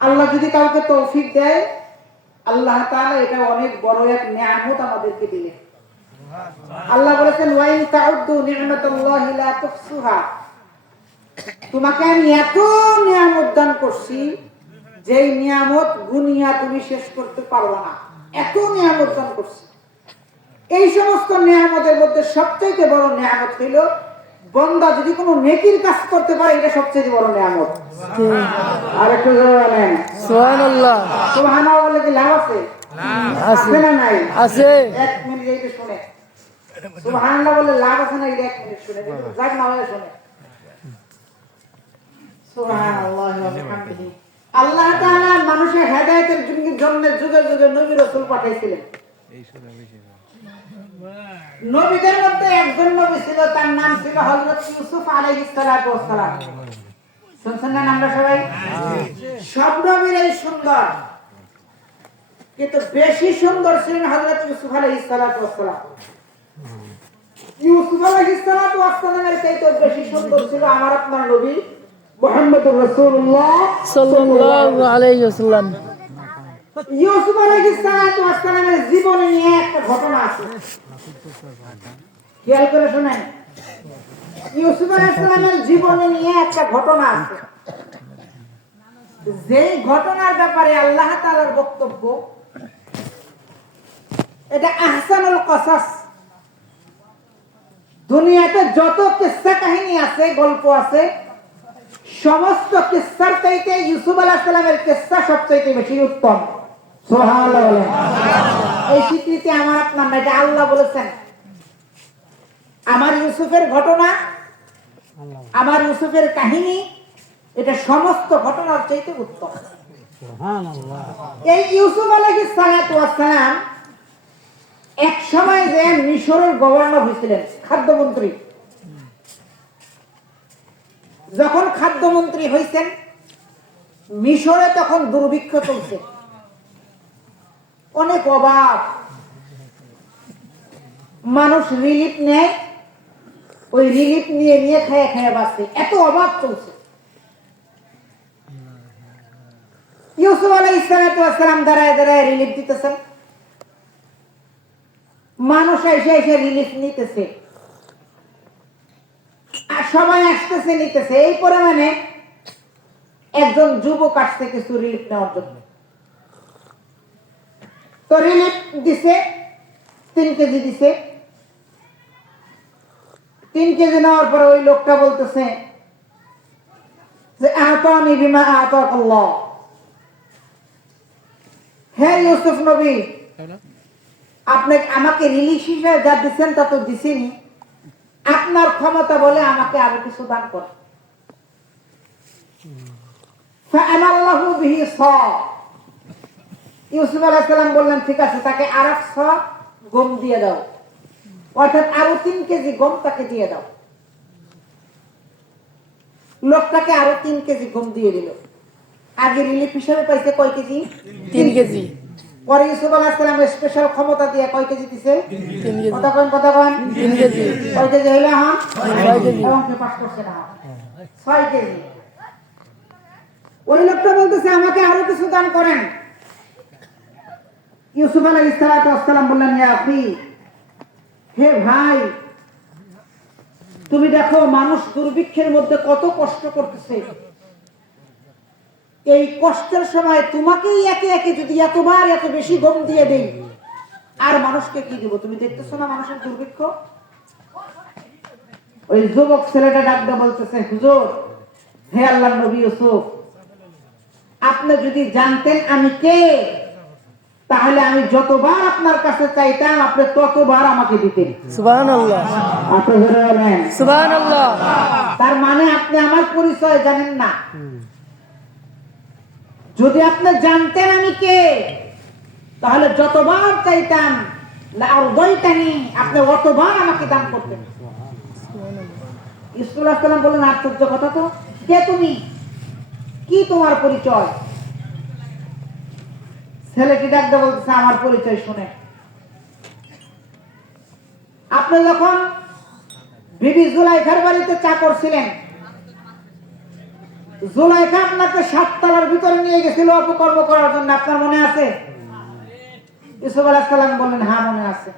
আল্লাহ যদি কাউকে তৌফিক দেয়, আল্লাহ তাআলা এটা অনেক বড় এক নিয়ামত আমাদেরকে দিলেন। আল্লাহ বলেছেন ওয়াইন তাউদ্দু নি'মাতাল্লাহি লা তুহসুহা, তোমাকে আমি এত নিয়ামত দান করছি যেই নিয়ামত গুনিয়া তুমি শেষ করতে পারবে না, এত নিয়ামত দান করছি। এই সমস্ত নিয়ামতের মধ্যে সবচেয়ে বড় নিয়ামত হইল বান্দা যদি কোনো নেকির কাজ করতে পারে, এটা সবচেয়ে বড় নিয়ামত। আর একটু বলেন সুবহানাল্লাহ। সুবহানাল্লাহ বলে কি লাভ আছে? আছে না নাই? আছে। এক মিনিট এইটা শুনে, সুবহানাল্লাহ বলে লাভ আছে না? এটা এক মিনিট শুনে, যাক না হয় শুনে। সুবহানাল্লাহ ওয়া বিহামদিহি। আল্লাহ তাআলা মানুষের হেদায়েতের জন্য যুগে যুগে নবী রাসূল পাঠাইছিলেন। নবীদের মধ্যে একজন নবী ছিল, তার নাম ছিল হযরত ইউসুফ আলাইহিস সালাতু ওয়াস সালাম। শুনছেন না আমরা সবাই? সব নবীরাই সুন্দর, কিন্তু বেশি সুন্দর ছিলেন হযরত ইউসুফ আলাইহিস সালাতু ওয়াস সালাম। ইউসুফ আলাইহিস সালাতু ওয়াস সালামের চাইতে বেশি সুন্দর ছিল আমার আপনার নবী মুহাম্মদুর রাসূলুল্লাহ সাল্লাল্লাহু আলাইহি ওয়াসাল্লাম। ইউসুফ আলাইহিস সালাতু ওয়াস সালামের জীবনে নিয়ে একটা ঘটনা আছে, খেয়াল করে শুনেন। ইউসুফ আলাইহিস সালামের জীবনে নিয়ে একটা ঘটনা আছে, যেই ঘটনার ব্যাপারে আল্লাহ তাআলার বক্তব্য, এটা আহসানুল কসাস। দুনিয়াতে যত কিসসা কাহিনী আছে, গল্প আছে, সমস্ত কিসসার চাইতে ইউসুফ আলাইহিস সালামের কিসসা সবচেয়ে বেশি উত্তম। সুবহানাল্লাহ। এই স্বীকৃতি আমার আপনার না, এটা আল্লাহ বলেছেন। আমার ইউসুফের ঘটনা, আমার ইউসুফের কাহিনী, এটা সমস্ত ঘটনার চাইতে উত্তম। সুবহানাল্লাহ। এই ইউসুফ আলাইহিস সালাতু ওয়াস সালাম এক সময় যে মিশরের গভর্নর হয়েছিলেন, খাদ্যমন্ত্রী। যখন খাদ্যমন্ত্রী হয়েছেন, মিশরে তখন দুর্ভিক্ষ চলছে, অনেক অভাব, মানুষ রিলিফ নেয়, ওই রিলিফ নিয়ে নিয়ে খেয়ে খেয়ে বাঁচছে, এত অভাব চলছে। ইউসুফ আলাইহিস সালাতু ওয়াস সালাম দাঁড়ায় দাঁড়ায় রিলিফ দিতেছেন, মানুষ এসে এসে রিলিফ নিতেছে, আর সবাই আসতেছে নিতেছে। এই পরিমাণে একজন যুবক আসছে কিছু রিলিফ নেওয়ার জন্য। তো রিলিফ দিছে, 3 কেজি দিছে। 3 কেজি নেওয়ার পরে ওই লোকটা বলতেছে যে আতানি বিমা আতাকাল্লাহ, হে ইউসুফ নবী, আপনি আমাকে রিলিফ হিসেবে যা দিচ্ছেন তা তো দিছেনি, আপনার ক্ষমতা বলে আমাকে আরো কিছু দান করেন। ফাআনাল্লাহু বিহি সা, ইউসুফ আলাইহিস সালাম বললেন ঠিক আছে, তাকে আরেক সা গম দিয়ে দাও, অর্থাৎ আরো 3 কেজি গম তাকে দিয়ে দাও। লোকটাকে আরো 3 কেজি গম দিয়ে দিল। আগে রিলিফ হিসেবে পাইছে কয় কেজি? 3 কেজি। পরে ইউসুফ আলাইহিস সালামের স্পেশাল ক্ষমতা দিয়ে কয় কেজি দিছে? 3 কেজি। কথা কোন 3 কেজি। কয় কেজি হইলো? হ্যাঁ 6 কেজি। এবং কি 5% না 6 কেজি। ওই লোকটা বলতেছে আমাকে আরো কিছু দান করেন। ইউসুফ আলাইহিস সালাম বললেন ইয়া আখি, হে ভাই, তুমি দেখো মানুষ দুর্ভিক্ষের মধ্যে কত কষ্ট করতেছে, এই কষ্টের সময় তোমাকেই একে একে যদি এতবার এত বেশি গম দিয়ে দেই, আর মানুষকে কি দিব? তুমি দেখতেছো না মানুষের দুর্ভিক্ষ? ওই যুবক ছেলেটা ডাক দিয়ে বলতেছে হুজুর, হে আল্লাহর নবী ইউসুফ, আপনি যদি জানতেন আমি কে, তাহলে আমি যতবার আপনার কাছে চাইতাম আপনি ততবার আমাকে দিতেন। সুবহানাল্লাহ। আপনি বলেন সুবহানাল্লাহ। তার মানে আপনি আমার পরিচয় জানেন না। যদি আপনি জানতেন আমি কে, তাহলে যতবার চাইতাম লাউদাইতানি, আপনি অতবার আমাকে দান করতেন। ইউসুফ আলাইহিস সালাম বললেন আশ্চর্য কথা তো, কে তুমি, কি তোমার পরিচয়? ছেলেটি ডাকতে বলতেছে আমার পরিচয় শুনে, আপনি যখন বিবি জুলাইখার বাড়িতে চাকর ছিলেন, জুলাইখা আপনাকে 7 তলার ভিতরে নিয়ে গেছিল অপকর্ম করার জন্য, আপনার মনে আছে? ইউসুফ আলাইহিস সালাম বললেন হ্যাঁ মনে আছে।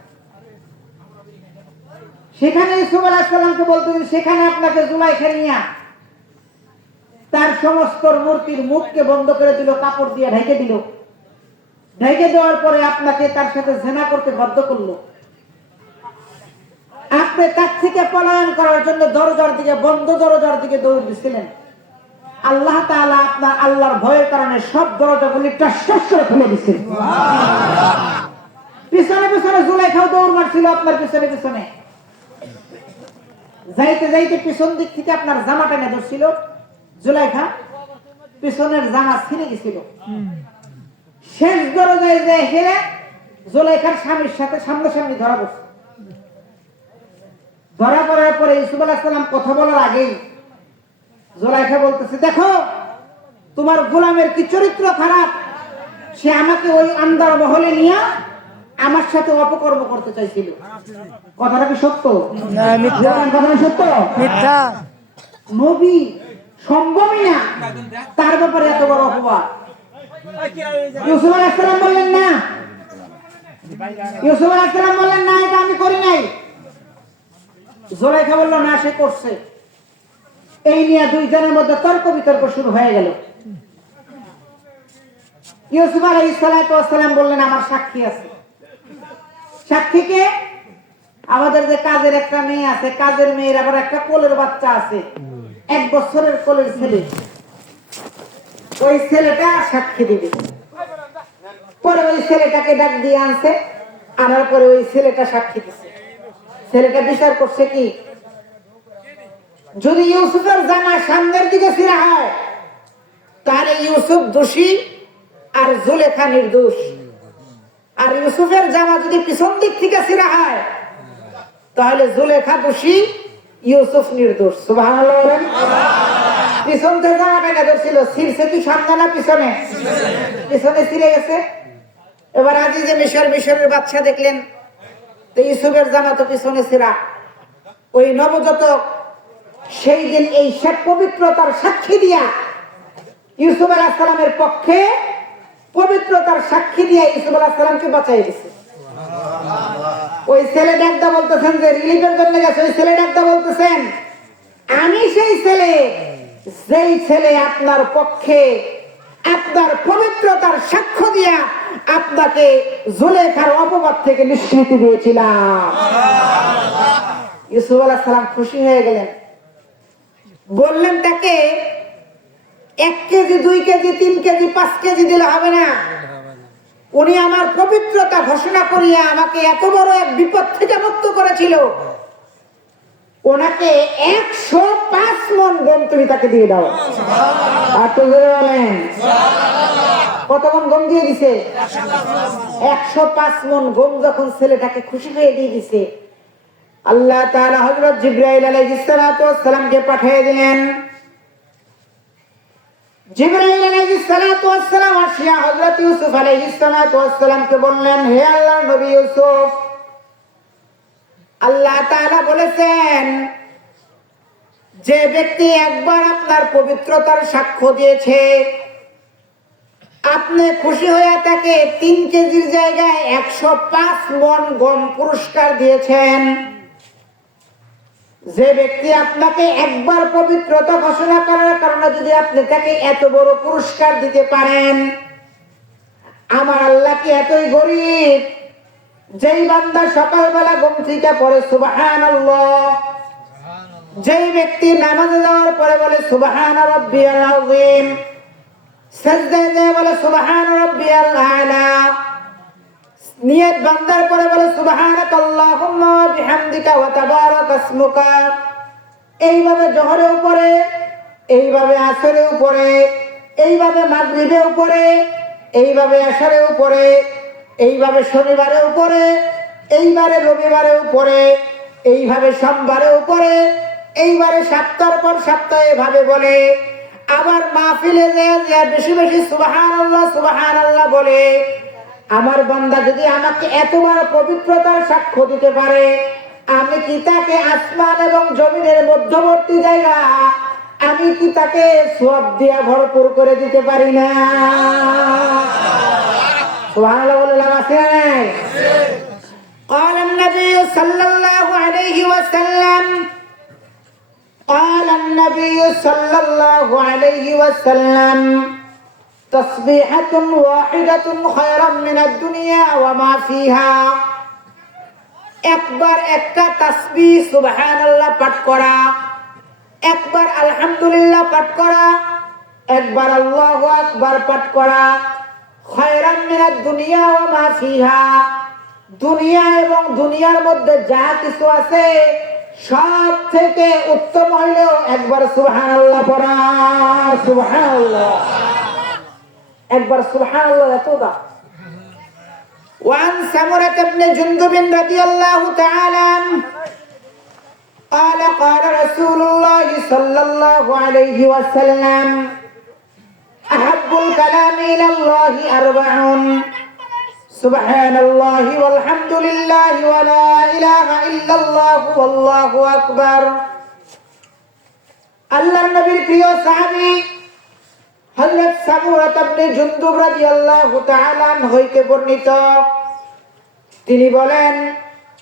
সেখানে ইউসুফ আলাইহিস সালামকে বলতেন, সেখানে আপনাকে জুলাইখা নিয়ে তার সমস্ত মূর্তির মুখকে বন্ধ করে দিল, কাপড় দিয়ে ঢেকে দিল। ঢেকে দেওয়ার পরে আপনাকে তার সাথে জিনা করতে বাধ্য করলো। আপনি তার থেকে পলায়ন করার জন্য দরজার দিকে, বন্ধ দরজার দিকে দৌড় দিচ্ছিলেন। আল্লাহ তাআলা আপনার আল্লাহর ভয়ের কারণে সব দরজাগুলি টস টস করে খুলে দিচ্ছেন। পিছনে পিছনে জুলাইখাও দৌড় মারছিল আপনার পিছনে পিছনে। যাইতে যাইতে পিছন দিক থেকে আপনার জামা টেনে ধরছিল জুলাইখা, পিছনের জামা ছিঁড়ে গেছিল। শেষ দরজায় যে হেরে জুলাইখার স্বামীর সাথে সামনাসামনি ধরা পড়ছে। ধরা পড়ার পরে ইউসুফ আলাইহিস সালাম কথা বলার আগেই জুলাইখা বলতেছে, দেখো তোমার গোলামের কি চরিত্র খারাপ, সে আমাকে ওই আন্দার মহলে নিয়ে আমার সাথে অপকর্ম করতে চাইছিল। কথাটা কি সত্য? না, মিথ্যা। কথাটা সত্য? মিথ্যা। নবী সম্ভবই না তার ব্যাপারে এত বড় অপবাদ। ইউসুফ আলাইহিস সালাম বললেন না, ইউসুফ আলাইহিস সালাম বললেন না এটা আমি করি নাই। জুলাইখা বলল না সে করছে। এই নিয়ে দুইজনের মধ্যে তর্ক বিতর্ক শুরু হয়ে গেল। ইউসুফ আলাইহিস সালাম বললেন আমার সাক্ষী আছে। সাক্ষীকে আমাদের যে কাজের একটা মেয়ে আছে, কাজের মেয়ের আবার একটা কোলের বাচ্চা আছে, 1 বছরের কোলের ছেলে, ওই ছেলেটা সাক্ষী দিবে। পরে ওই ছেলেটাকে ডাক দিয়ে আনছে, আনার পরে ওই ছেলেটা সাক্ষী দিছে। ছেলেটা বিচার করছে কি, যদি ইউসুফের জামা সামনের দিকে ছিঁড়া হয় তাহলে ইউসুফ দোষী আর জুলেখা নির্দোষ, আর ইউসুফের জামা যদি পিছন দিক থেকে ছিঁড়া হয় তাহলে জুলেখা দোষী, ইউসুফ নির্দোষ। সুবহানাল্লাহ বলেন। পিছন থেকে জামা টেনে ধরছিল, ছিঁড়ছে কি সামনে না পিছনে? পিছনে ছিঁড়ে গেছে। এবার আজিজে মিশরের বাদশা দেখলেন তো ইউসুফের জামা তো পিছনে ছিঁড়া। ওই নবজাতক সেই দিন এই পবিত্রতার সাক্ষী দিয়া ইউসুফ আলাইহিস সালামের পক্ষে, পবিত্রতার সাক্ষী দিয়া ইউসুফ আলাইহিস সালামকে বাঁচাই দিছে। ওই ছেলে ডাকদা বলতেছেন যে রিলিফের জন্য গেছে, ওই ছেলে ডাকদা বলতেছেন আমি সেই ছেলে, যেই ছেলে আপনার পক্ষে আপনার পবিত্রতার সাক্ষ্য দিয়া আপনাকে জুলেখার অপবাদ থেকে নিষ্কৃতি দিয়েছিলাম। ইউসুফ আলাইহিস সালাম খুশি হয়ে গেলেন। বললেন তাকে 1 কেজি 2 কেজি 3 কেজি 5 কেজি দিলে হবে না, উনি আমার পবিত্রতা ঘোষণা করিয়া আমাকে এত বড় এক বিপদ থেকে মুক্ত করেছিল, ওনাকে 105 মণ গম তুমি তাকে দিয়ে দাও। আর তো বলেন কত মণ গম দিয়ে দিছে? 105 মণ গম। যখন ছেলেটাকে খুশি হয়ে দিয়ে দিছে, আল্লাহ তাআলা হযরত জিবরাইল আলাইহিস সালামকে পাঠিয়ে দিলেন। জিবরাইল আলাইহিস সালাম আসিয়া হযরত ইউসুফ আলাইহিস সালামকে বললেন, হে আল্লাহর নবী ইউসুফ, আল্লাহ তাআলা বলেছেন যে ব্যক্তি একবার আপনার পবিত্রতার সাক্ষ্য দিয়েছে, আপনি খুশি হয়ে তাকে 3 কেজির জায়গায় 105 মণ গম পুরস্কার দিয়েছেন। যে ব্যক্তি আপনাকে একবার পবিত্রতা ঘোষণা করার কারণে যদি আপনি তাকে এত বড় পুরস্কার দিতে পারেন, আমার আল্লাহ কি এতই গরীব যেই বান্দা সকালবেলা ঘুম থেকে পড়ে সুবহানাল্লাহ, যেই ব্যক্তি নামাজে যাওয়ার পরে বলে সুবহান রাব্বিয়াল আযীম, সাজদায় যায় বলে সুবহান রাব্বিয়াল আ'লা, নিয়ত বান্দার পরে বলে সুবহানাকাল্লাহুম্মা ওয়া বিহামদিকা ওয়া তাবারাকা ইসমুকা, এইভাবে জোহরের উপরে, এইভাবে আসরের উপরে, এইভাবে মাগরিবের উপরে, এইভাবে এশারের উপরে, এইভাবে শনিবারের উপরে, এইবারে রবিবারের উপরে, এইভাবে সোমবারের উপরে, এইবারে সপ্তাহের পর সপ্তাহ এভাবে বলে, আবার মাহফিলে যে বেশি বেশি সুবহানাল্লাহ সুবহানাল্লাহ বলে, আমার বান্দা যদি আমাকে এতবার পবিত্রতার সাক্ষ্য দিতে পারে, আমি কি তাকে আসমান এবং জমিনের মধ্যবর্তী জায়গা আমি কি তাকে সওয়াব দিয়া ভরপুর করে দিতে পারি না? সুবহানাল্লাহ বলে লাভ আছে না নাই? قال النبي صلى الله عليه وسلم قال النبي صلى الله عليه وسلم تسبيحة واحدة خيرا من الدنيا وما فيها একবার একটা তাসবিহ সুবহানাল্লাহ পাঠ করা, একবার আলহামদুলিল্লাহ পাঠ করা, একবার আল্লাহু আকবার পাঠ করা, খায়রান মিনাদ দুনিয়া ওয়া মা ফিহা, দুনিয়া এবং দুনিয়ার মধ্যে যা কিছু আছে সব থেকে উত্তম হইল একবার সুবহানাল্লাহ পড়া। সুবহানাল্লাহ, একবার সুবহানাল্লাহ এত দাম। وعن سمرة بن جندب رضي الله تعالى عنه قال قال رسول الله صلى الله عليه وسلم أحب الكلام إلى الله أربع سبحان الله والحمد لله ولا إله إلا الله والله أكبر। আল্লাহর নবীর প্রিয় সাহাবী হযরত সামুরাত ইবনে জুনদুব রাদিয়াল্লাহু তাআলা হইতে বর্ণিত, তিনি বলেন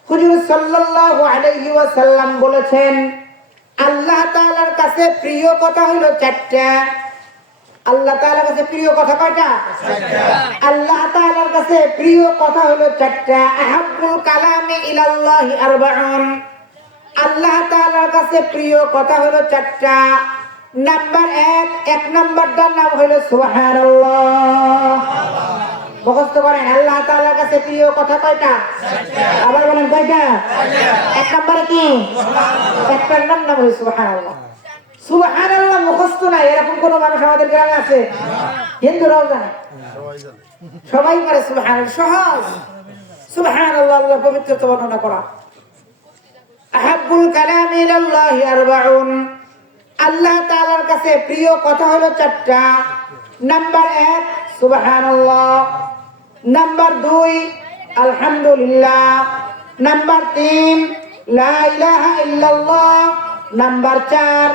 হুজুর সাল্লাল্লাহু আলাইহি ওয়াসাল্লাম বলেছেন, আল্লাহ তাআলার কাছে প্রিয় কথা হলো চারটা। আল্লাহ তাআলার কাছে প্রিয় কথা কয়টা? চারটা। আল্লাহ তাআলার কাছে প্রিয় কথা হলো চারটা। আহাব্বুল কালামি ইলাল্লাহি আরবাউন, আল্লাহ তাআলার কাছে প্রিয় কথা হলো চারটা। নাম্বার এক নাম্বারটার নাম হলো সুবহানাল্লাহ। মুখস্থ করেন, আল্লাহ তাআলার কাছে প্রিয় কথা কয়টা? চারটা। আবার বলেন কয়টা? চারটা। এক নম্বরে কি? সুবহানাল্লাহ। একটার নাম হলো সুবহানাল্লাহ। সুবহানাল্লাহ মুখস্থ নাই এরকম কোন মানুষ আমাদের গ্রামে আছে? হিন্দুরাও জানে, সবাই পারে সুবহানাল্লাহ, সহজ। সুবহানাল্লাহ আল্লাহর পবিত্রতা বর্ণনা করা। আহাব্বুল কালামি ইলাল্লাহি আরবাউন, আল্লাহ তাআলার কাছে প্রিয় কথা হলো চারটা। নাম্বার এক সুবহানাল্লাহ, নাম্বার দুই আলহামদুলিল্লাহ, নাম্বার তিন লা ইলাহা ইল্লাল্লাহ, নাম্বার চার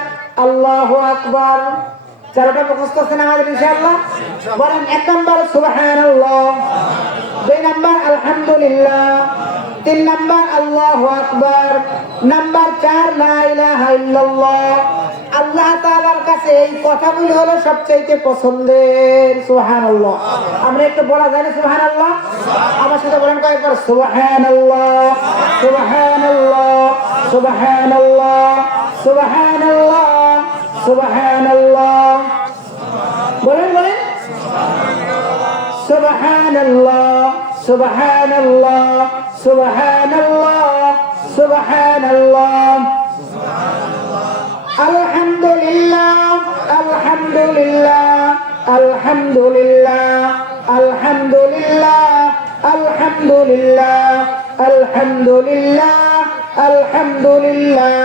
আল্লাহু আকবার। চারটা মুখস্থ আছে না আমাদের ইনশাআল্লাহ? বলেন, এক নাম্বার সুবহানাল্লাহ, দুই নাম্বার আলহামদুলিল্লাহ, তিন নাম্বার আল্লাহু আকবার, নাম্বার চার লা ইলাহা ইল্লাল্লাহ। আল্লাহ তাআলার কাছে এই কথাগুলো হলো সবচেয়ে পছন্দের। সুবহানাল্লাহ। আমরা একটু বলা যায় না সুবহানাল্লাহ? আমার সাথে বলেন কয়েকবার, সুবহানাল্লাহ সুবহানাল্লাহ সুবহানাল্লাহ সুবহানাল্লাহ সুবহানাল্লাহ। বলেন বলেন, সুবহানাল্লাহ সুবহানাল্লাহ সুবহানাল্লাহ সুবহানাল্লাহ। আলহামদুলিল্লাহ আলহামদুলিল্লাহ আলহামদুলিল্লাহ আলহামদুলিল্লাহ আলহামদুলিল্লাহ আলহামদুলিল্লাহ আলহামদুলিল্লাহ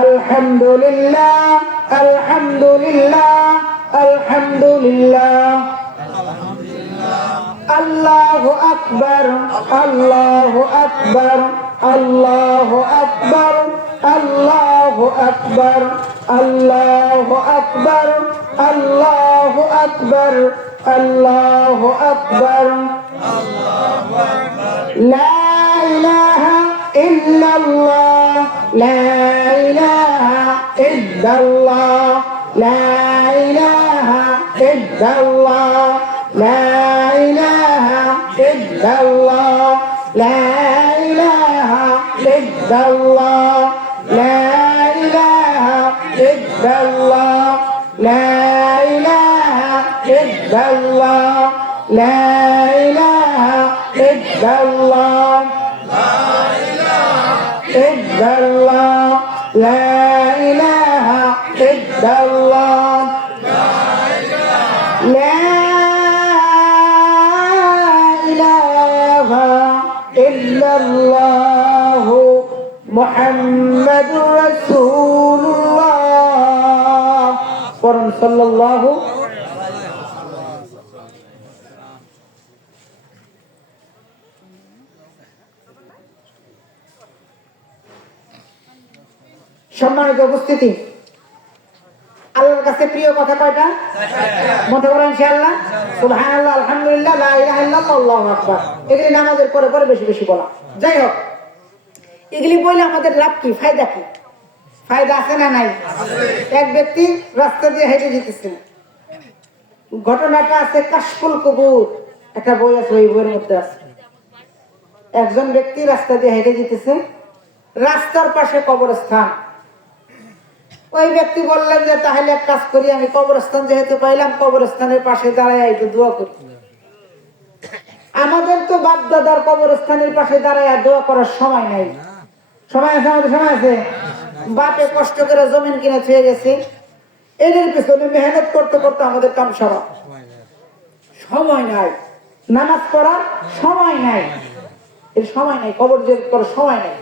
আলহামদুলিল্লাহ আলহামদুলিল্লাহ আলহামদুলিল্লাহ। আল্লাহু আকবার আল্লাহু আকবার আল্লাহু আকবার আল্লাহু আকবার আল্লাহু আকবার আল্লাহু আকবার আল্লাহু আকবার। লা ইলাহা ইল্লাল্লাহ লা ইলাহা ইল্লাল্লাহ লা ইলাহা ইল্লাল্লাহ লা ইলাহা ইল্লাল্লাহ লা ইলাহা ইল্লাল্লাহ লা ইলাহা ইল্লাল্লাহ লা ইলাহা ইল্লাল্লাহ লা ইলাহা ইল্লাল্লাহ ইল্লাল্লাহ লা ইলাহা ইল্লাল্লাহ লা ইলাহা ইল্লাল্লাহ মুহাম্মাদুর রাসূলুল্লাহ। পড়ুন সাল্লাল্লাহু। সম্মানিত উপস্থিতি, আল্লাহর কাছে প্রিয় কথা কয়টা? মনে করেন ইনশাআল্লাহ, সুবহানাল্লাহ, আলহামদুলিল্লাহ, লা ইলাহা ইল্লাল্লাহ, আল্লাহু আকবার। এগুলি নামাজের পরে পরে বেশি বেশি বলা। যাই হোক, এগুলি বললে আমাদের লাভ কি, ফায়দা কি? ফায়দা আছে না নাই? এক ব্যক্তি রাস্তা দিয়ে হেঁটে যেতেছে, ঘটনাটা আছে কাশফুল কুবুর, একটা বই আছে, ওই বইয়ের মধ্যে আছে। একজন ব্যক্তি রাস্তা দিয়ে হেঁটে যেতেছে, রাস্তার পাশে কবরস্থান। ওই ব্যক্তি বললেন যে তাহলে এক কাজ করি, আমি কবরস্থান যেহেতু পাইলাম, কবরস্থানের পাশে দাঁড়ায় একটু দোয়া করি। আমাদের তো বাপ দাদার কবরস্থানের পাশে দাঁড়ায় দোয়া করার সময় নাই। সময় আছে আমাদের? সময় আছে। বাপে কষ্ট করে জমিন কিনে ছুঁয়ে গেছে, এদের পিছনে মেহনত করতে করতে আমাদের কাম সারা, সময় নাই। নামাজ পড়ার সময় নাই, এর সময় নাই, কবর জিয়ারত করার সময় নাই।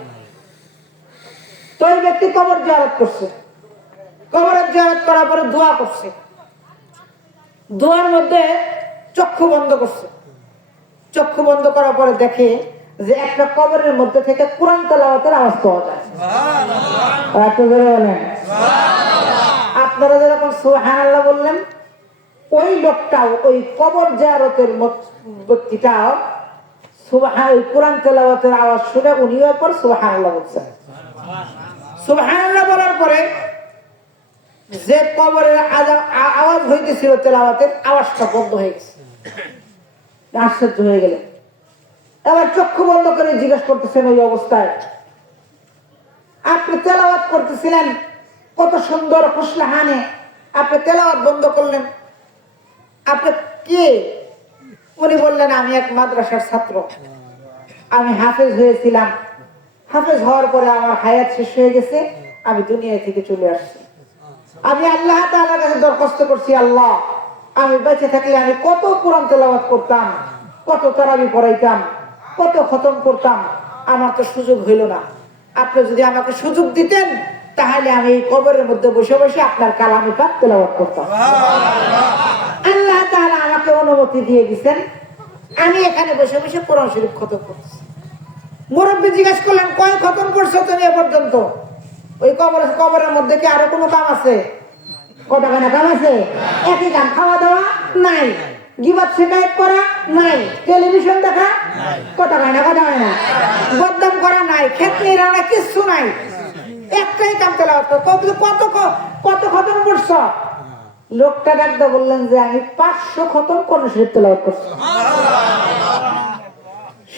তো এই ব্যক্তি কবর জিয়ারত করছে, কবরের জিয়ারত করার পরে দোয়া করছে, দোয়ার মধ্যে চক্ষু বন্ধ করছে। চক্ষু বন্ধ করার পরে দেখে যে একটা কবরের মধ্যে থেকে কোরআন তেলাওয়াতের আওয়াজ পাওয়া যায়। আপনারা যেরকম সুবহানাল্লাহ বললেন, ওই লোকটাও, ওই কবর জিয়ারতের ব্যক্তিটাও কোরআন তেলাওয়াতের আওয়াজ শুনে উনিও এরপর সুবহানাল্লাহ বলছেন। সুবহানাল্লাহ বলার পরে যে কবরের আওয়াজ হইতেছিল, তেলাওয়াতের আওয়াজটা বন্ধ হয়ে গেছে। আশ্চর্য হয়ে গেলেন। এবার চক্ষু বন্ধ করে জিজ্ঞেস করতেছেন ওই অবস্থায়, আপনি তেলাওয়াত করতেছিলেন কত সুন্দর খুশলাহানে, আপনি তেলাওয়াত বন্ধ করলেন, আপনি কে? উনি বললেন, আমি এক মাদ্রাসার ছাত্র, আমি হাফেজ হয়েছিলাম, হাফেজ হওয়ার পরে আমার হায়াত শেষ হয়ে গেছে, আমি দুনিয়া থেকে চলে আসছি। আমি আল্লাহ তাআলার কাছে দরখাস্ত করছি, আল্লাহ আমি বেঁচে থাকলে আমি কত কোরআন তেলাওয়াত করতাম, কত তারাবি পড়াইতাম, কত খতম করতাম, আমার তো সুযোগ হইল না। আপনি যদি আমাকে সুযোগ দিতেন তাহলে আমি এই কবরের মধ্যে বসে বসে আপনার কালামে পাক তেলাওয়াত করতাম। আল্লাহ তাআলা আমাকে অনুমতি দিয়ে দিয়েছেন, আমি এখানে বসে বসে কোরআন শরীফ খতম করতেছি। মুরব্বী জিজ্ঞেস করলেন, কয় খতম করছো তুমি এ পর্যন্ত? ওই কবরের মধ্যে কি আরো কোনো কাম আছে? কটা কানা কাম আছে? একই কাম, খাওয়া দাওয়া নাই, গিবত শিকায়ত করা নাই, টেলিভিশন দেখা, কটা কানা কথা হয় না, বদনাম করা নাই, খেতনি রান্না কিচ্ছু নাই, একটাই কাম তেলাওয়াত করো। কত কত খতম করছো? লোকটা ডাকতে বললেন যে আমি 500 খতম কোরআন শরীফ তেলাওয়াত করছি।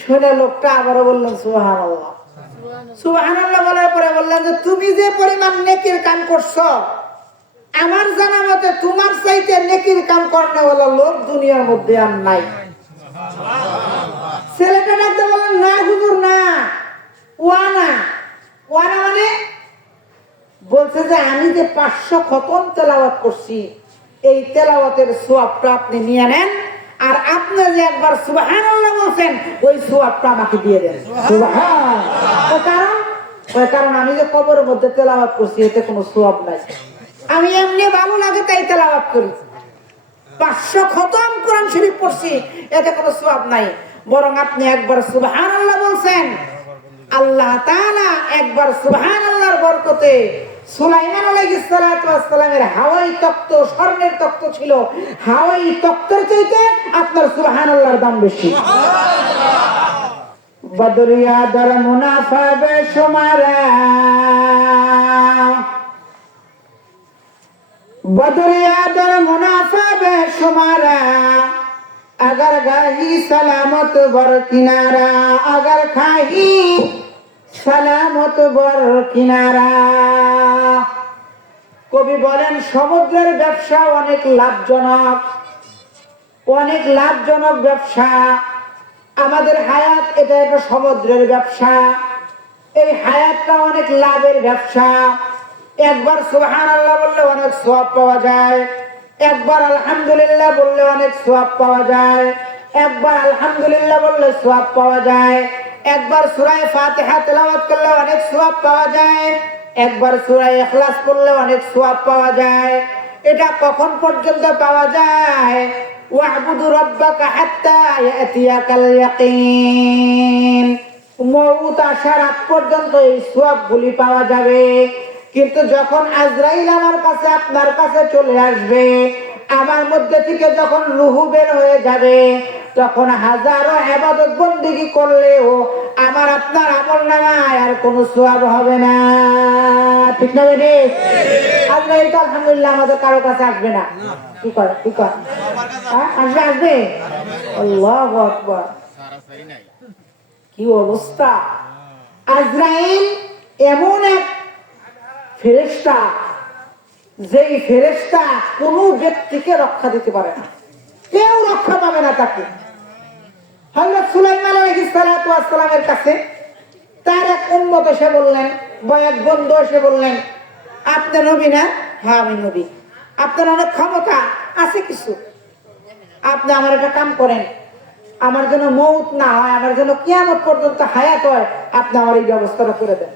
শুনে লোকটা আবারও বললেন সুবহানাল্লাহ। সুবহানাল্লাহ বলার পরে বললেন যে তুমি যে পরিমাণ নেকির কাম করছো, আমার জানা মতে তোমার চাইতে নেকির কাম করানোওয়ালা লোক দুনিয়ার মধ্যে আর নাই। ছেলেটা ডাকতে বললেন, না হুজুর না, ওয়ানা ওয়ানা মানে বলছে যে আমি যে 500 খতম তেলাওয়াত করছি, এই তেলাওয়াতের সওয়াবটা আপনি নিয়ে নেন, আর আপনি যে একবার সুবহানাল্লাহ বলছেন ওই সওয়াবটা আমাকে দিয়ে দেন। সুবহানাল্লাহ। কারণ আমি যে কবরের মধ্যে তেলাওয়াত করছি এতে কোনো সওয়াব নাই, আমি এমনি ভালো লাগে তাই তেলাওয়াত করি। 500 খতম কোরআন শরীফ পড়ছি, এতে কোনো সওয়াব নাই, বরং আপনি একবার সুবহানাল্লাহ বলছেন, আল্লাহ তাআলা একবার সুবহানাল্লাহর বরকতে সুলাইমান আলাইহিস সালাতু ওয়াস সালামের হাওয়াই তখ্ত, স্বর্ণের তখ্ত ছিল, হাওয়াই তখ্তের চাইতে আপনার সুবহানাল্লাহর দাম বেশি। বদরিয়া দর মুনাফা বেশুমারা, बदरिया दर मुनाफा बेशुमारा, अगर गाही सलामत बर किनारा, अगर खाही सलामत बर किनारा। কবি বলেন সমুদ্রের ব্যবসা অনেক লাভজনক, অনেক লাভজনক ব্যবসা। আমাদের হায়াত এটা একটা সমুদ্রের ব্যবসা, এই হায়াতটা অনেক লাভের ব্যবসা। একবার সুবহানাল্লাহ বললে অনেক সওয়াব পাওয়া যায়, একবার আলহামদুলিল্লাহ বললে অনেক সওয়াব পাওয়া যায়, একবার আলহামদুলিল্লাহ বললে সওয়াব পাওয়া যায়, একবার সূরা ফাতিহা তেলাওয়াত করলে অনেক সওয়াব পাওয়া যায়, একবার সূরা ইখলাস পড়লে অনেক সওয়াব পাওয়া যায়। এটা কখন পর্যন্ত পাওয়া যায়? ওয়া'বুদু রাব্বাকা হাত্তা ইয়াতিয়াকাল ইয়াকিন, মওত আসার আগ পর্যন্ত এই সওয়াবগুলি পাওয়া যাবে। কিন্তু যখন আজরাইল আমার কাছে আপনার কাছে চলে আসবে, আমার মধ্যে থেকে যখন রূহ বের হয়ে যাবে, তখন হাজারো ইবাদত বندگی করলেও আমার আপনার আমলনামায় আর কোনো সওয়াব হবে না। ঠিক না বেটি? আজরাইল তো আলহামদুলিল্লাহ আমাদের কারো কাছে আসবে না। কি করে আসবে? আসবে। আল্লাহু আকবার, কি অবস্থা! আজরাইল এমন এক ফেরেশতা, যেই ফেরেশতা কোনো ব্যক্তিকে রক্ষা দিতে পারে না, কেউ রক্ষা পাবে না তাকে। হযরত সুলাইমান আলাইহিস সালাতু ওয়াস সালামের কাছে তার এক উম্মত এসে বললেন, বা এক বন্ধু এসে বললেন, আপনি নবী না? হ্যাঁ আমি নবী। আপনার অনেক ক্ষমতা আছে কিছু, আপনি আমার একটা কাম করেন, আমার জন্য মউত না হয়, আমার জন্য কিয়ামত পর্যন্ত হায়াত হয়, আপনি আমার এই ব্যবস্থাটা করে দেন।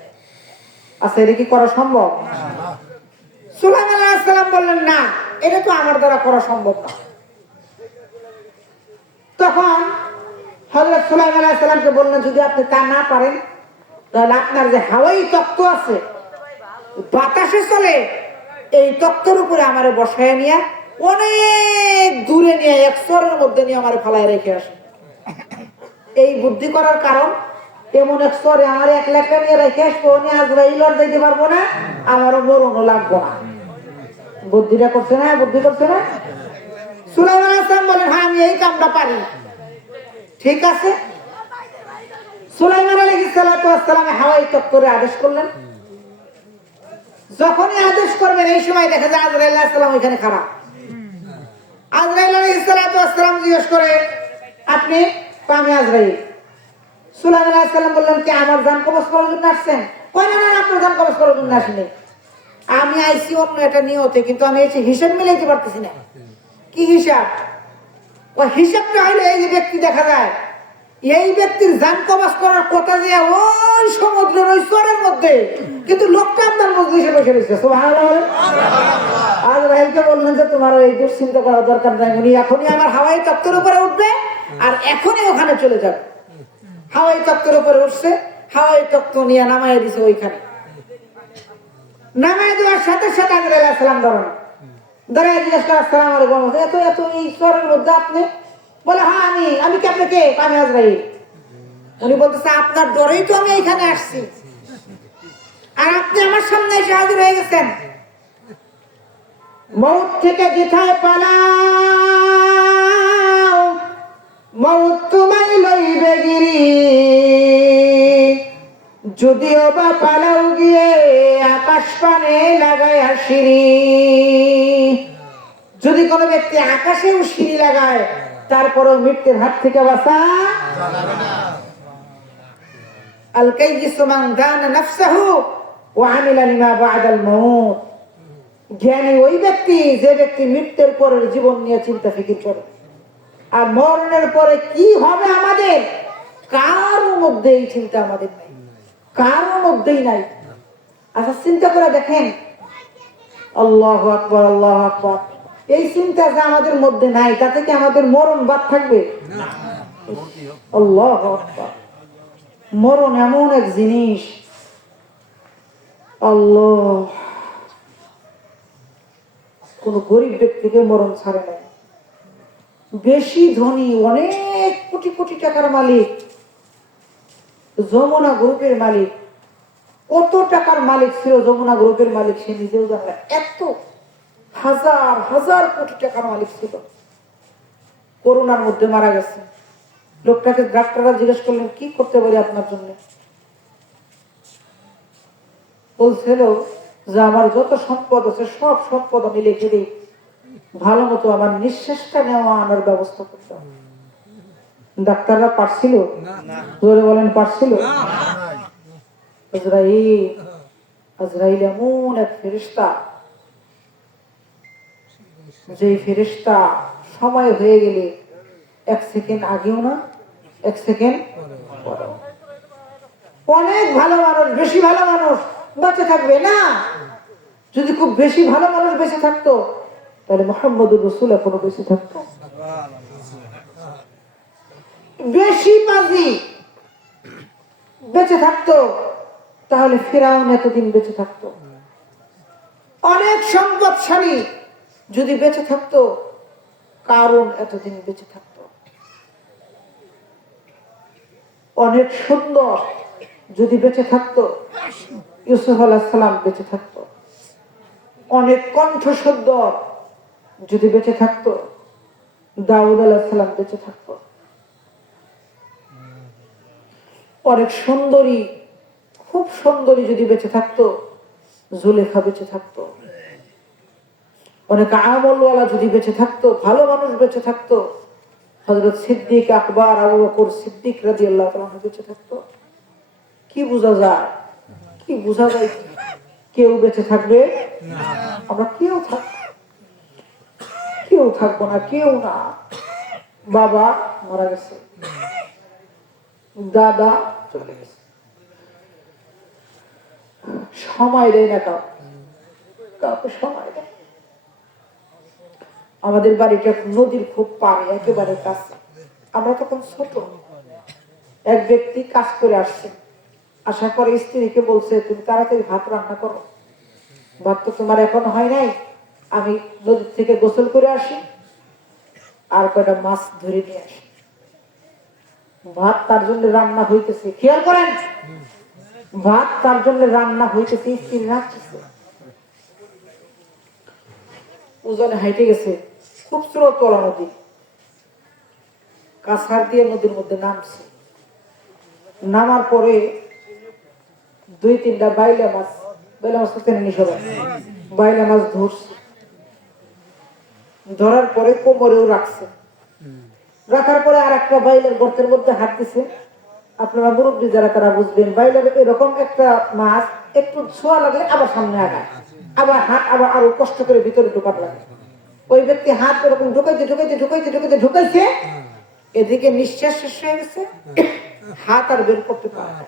আচ্ছা, এটা কি করা সম্ভব? সুলাইমান আলাইহিস সালাম বললেন, না, এটা তো আমার দ্বারা করা সম্ভব না। তখন হযরত সুলাইমান আলাইহিস সালামকে বললেন, যদি আপনি তা না পারেন, তাহলে আপনার যে হাওয়াই তক্ত আছে, বাতাসে চলে, এই তক্তের উপরে আমারে বসায় নিয়ে অনেক দূরে নিয়ে এক স্তরের মধ্যে নিয়ে আমারে ফালায় রেখে আসেন। এই বুদ্ধি করার কারণ, এমন এক স্তরে আমার একলা একলা নিয়ে রেখে আসবো, নিয়ে আজরাইল আর দিতে পারবো না, আমারও মরণও লাগবো না। বুদ্ধিটা করছে না? বুদ্ধি করছে না? সুলাইমান আলাইহিস সালাম বলেন, হ্যাঁ আমি এই কামটা পারি। ঠিক আছে, সুলাইমান আলাইহিস সালাতু ওয়াস সালাম হাওয়াই তক্তরে আদেশ করলেন। যখনই আদেশ করবেন, এই সময় দেখা যায় আজরাইল আলাইহিস সালাম ওইখানে খাড়া। আজরাইল আলাইহিস সালাতু ওয়াস সালাম জিজ্ঞেস করে, আপনি? আমি আজরাইল। সুলাইমান আলাইহিস সালাম বললেন, কি আমার জান কবজ করার জন্য আসছেন? কই না, না, আপনার জান কবজ করার জন্য আসেনি, আমি আইছি অন্য একটা নিয়তে, কিন্তু আমি এসে হিসাব মিলাইতে পারতেছি না। কি হিসাব? ওই হিসাবটা হইলো, এই যে ব্যক্তি দেখা যায়, এই ব্যক্তির জান কবজ করার কথা যে ওই সমুদ্রের ওই চরের মধ্যে, কিন্তু লোকটা আপনার মজলিসে বসে রয়েছে। সুবহানাল্লাহ। আজরাইলকে বললেন যে তোমার এই দুশ্চিন্তা করার দরকার নাই, উনি এখনই আমার হাওয়াই তক্তের উপরে উঠবে আর এখনই ওখানে চলে যাবে। হাওয়াই তক্তের উপরে উঠছে, হাওয়াই তক্ত নিয়ে নামায় দিছে ওইখানে। নামায় দেওয়ার সাথে সাথে আজরাইল আলাইহিস সালাম দাঁড়ায় জিজ্ঞেস করে, আসসালামু আলাইকুম, এত এত এই চরের মধ্যে আপনি? বলে, হ্যাঁ আমি কি আপনাকে? আমি আজরাইল। উনি বলতেছে, আপনার ডরেই তো আমি এখানে আসছি, আর আপনি আমার সামনে এসে হাজির হয়ে গেছেন। মউত থেকে যেথায় পালাও, মউত তোমায় লইবে গিরি, যদিও বা পালাও গিয়ে আকাশ পানে লাগায় সিঁড়ি। যদি কোনো ব্যক্তি আকাশেও সিঁড়ি লাগায়, তারপরেও মৃত্যুর হাত থেকে বাঁচা যাবে না। আল কাইয়িসু মান দানা নাফসাহু ওয়া আমিলা লিমা বা'দাল মাউত। জ্ঞানী ওই ব্যক্তি, যে ব্যক্তি মৃত্যুর পরের জীবন নিয়ে চিন্তা ফিকির করে, আর মরণের পরে কি হবে আমাদের, কারোর মধ্যে এই চিন্তা আমাদের নাই, কারোর মধ্যেই নাই। আচ্ছা, চিন্তা করে দেখেন, আল্লাহু আকবার, আল্লাহু আকবার, এই চিন্তা যে আমাদের মধ্যে নাই, তাতে কি আমাদের মরণ বাদ থাকবে? আল্লাহু আকবার। মরণ এমন এক জিনিস, আল্লাহ, কোন গরিব ব্যক্তিকে মরণ ছাড়ে নাই। বেশি ধনী, অনেক কোটি কোটি টাকার মালিক, যমুনা গ্রুপের মালিক, কত টাকার মালিক ছিল যমুনা গ্রুপের মালিক, সে নিজেও জানে না। এত হাজার হাজার কোটি টাকার মালিক ছিল, করোনার মধ্যে মারা গেছে। লোকটাকে ডাক্তাররা জিজ্ঞেস করলেন, কি করতে পারি আপনার জন্য? বলছিল যে আমার যত সম্পদ আছে সব সম্পদ আমি লিখে দিই, ভালো মতো আমার নিঃশ্বাসটা নেওয়া আনার ব্যবস্থা করতে হবে। ডাক্তাররা পারছিল? জোরে বলেন, পারছিল? আজরাইল এমন এক ফেরেশতা, যে ফেরেশতা সময় হয়ে গেলে এক সেকেন্ড আগেও না, এক সেকেন্ড পরেও। অনেক ভালো মানুষ, বেশি ভালো মানুষ বেঁচে থাকবে না। যদি খুব বেশি ভালো মানুষ বেঁচে থাকতো, তাহলে মুহাম্মদুর রাসূল এখনো বেঁচে থাকতো। বেশি পাজি বেঁচে থাকতো, তাহলে ফিরআউন এতদিন বেঁচে থাকতো। অনেক সম্পদশালী যদি বেঁচে থাকতো, কারণ এতদিন বেঁচে থাকতো। অনেক সুন্দর যদি বেঁচে থাকতো, ইউসুফ আলাইহিস সালাম বেঁচে থাকতো। অনেক কণ্ঠ সুন্দর যদি বেঁচে থাকতো, দাউদ আলাইহিস সালাম বেঁচে থাকতো। অনেক সুন্দরী, খুব সুন্দরী যদি বেঁচে থাকতো, জুলেখা বেঁচে থাকতো। অনেক আমলওয়ালা যদি বেঁচে থাকতো, ভালো মানুষ বেঁচে থাকতো, হযরত সিদ্দিক আকবর আবু বকর সিদ্দিক রাদিয়াল্লাহু তাআলা বেঁচে থাকতো। কি বোঝা যায়? কি বোঝা যায়? কেউ বেঁচে থাকবে না, আমরা কেউ থাকবো না, কেউ না। বাবা মারা গেছে, দাদা চলে গেছে, সময় দেয় না কাউকে সময় দেয়। আমাদের বাড়িটা নদীর খুব পানি, একেবারে কাছে। আমরা তখন ছোট। এক ব্যক্তি কাজ করে আসছে, আসার পরে স্ত্রীকে বলছে, তুমি তাড়াতাড়ি ভাত রান্না করো, ভাত তো তোমার এখন হয় নাই, আমি নদী থেকে গোসল করে আসি আর কয়টা মাছ ধরে নিয়ে আসি। ভাত তার জন্য রান্না হইতেছে, খেয়াল করেন, ভাত তার জন্য রান্না হইতেছে, স্ত্রী রাখতেছে। ওজনে হাইটে গেছে, খুব স্রোত চলা নদী, কাছার দিয়ে নদীর মধ্যে নামছে। নামার পরে 2-3টা বাইলা মাছ তো চেনেনি সবাই, বাইলা মাছ ধরছে। ধরার পরে কোমরেও রাখছে, রাখার পরে আর একটা বাইলের গর্তের মধ্যে হাত দিছে। আপনারা মুরব্বী যারা তারা বুঝবেন, বাইলের এরকম একটা মাছ একটু ছোঁয়া লাগলে আবার সামনে আগায়, আবার হাত আবার আরো কষ্ট করে ভিতরে ঢোকার লাগে। ওই ব্যক্তি হাত এরকম ঢুকাইছে, এদিকে নিঃশ্বাস শেষ হয়ে গেছে, হাত আর বের করতে পারে না।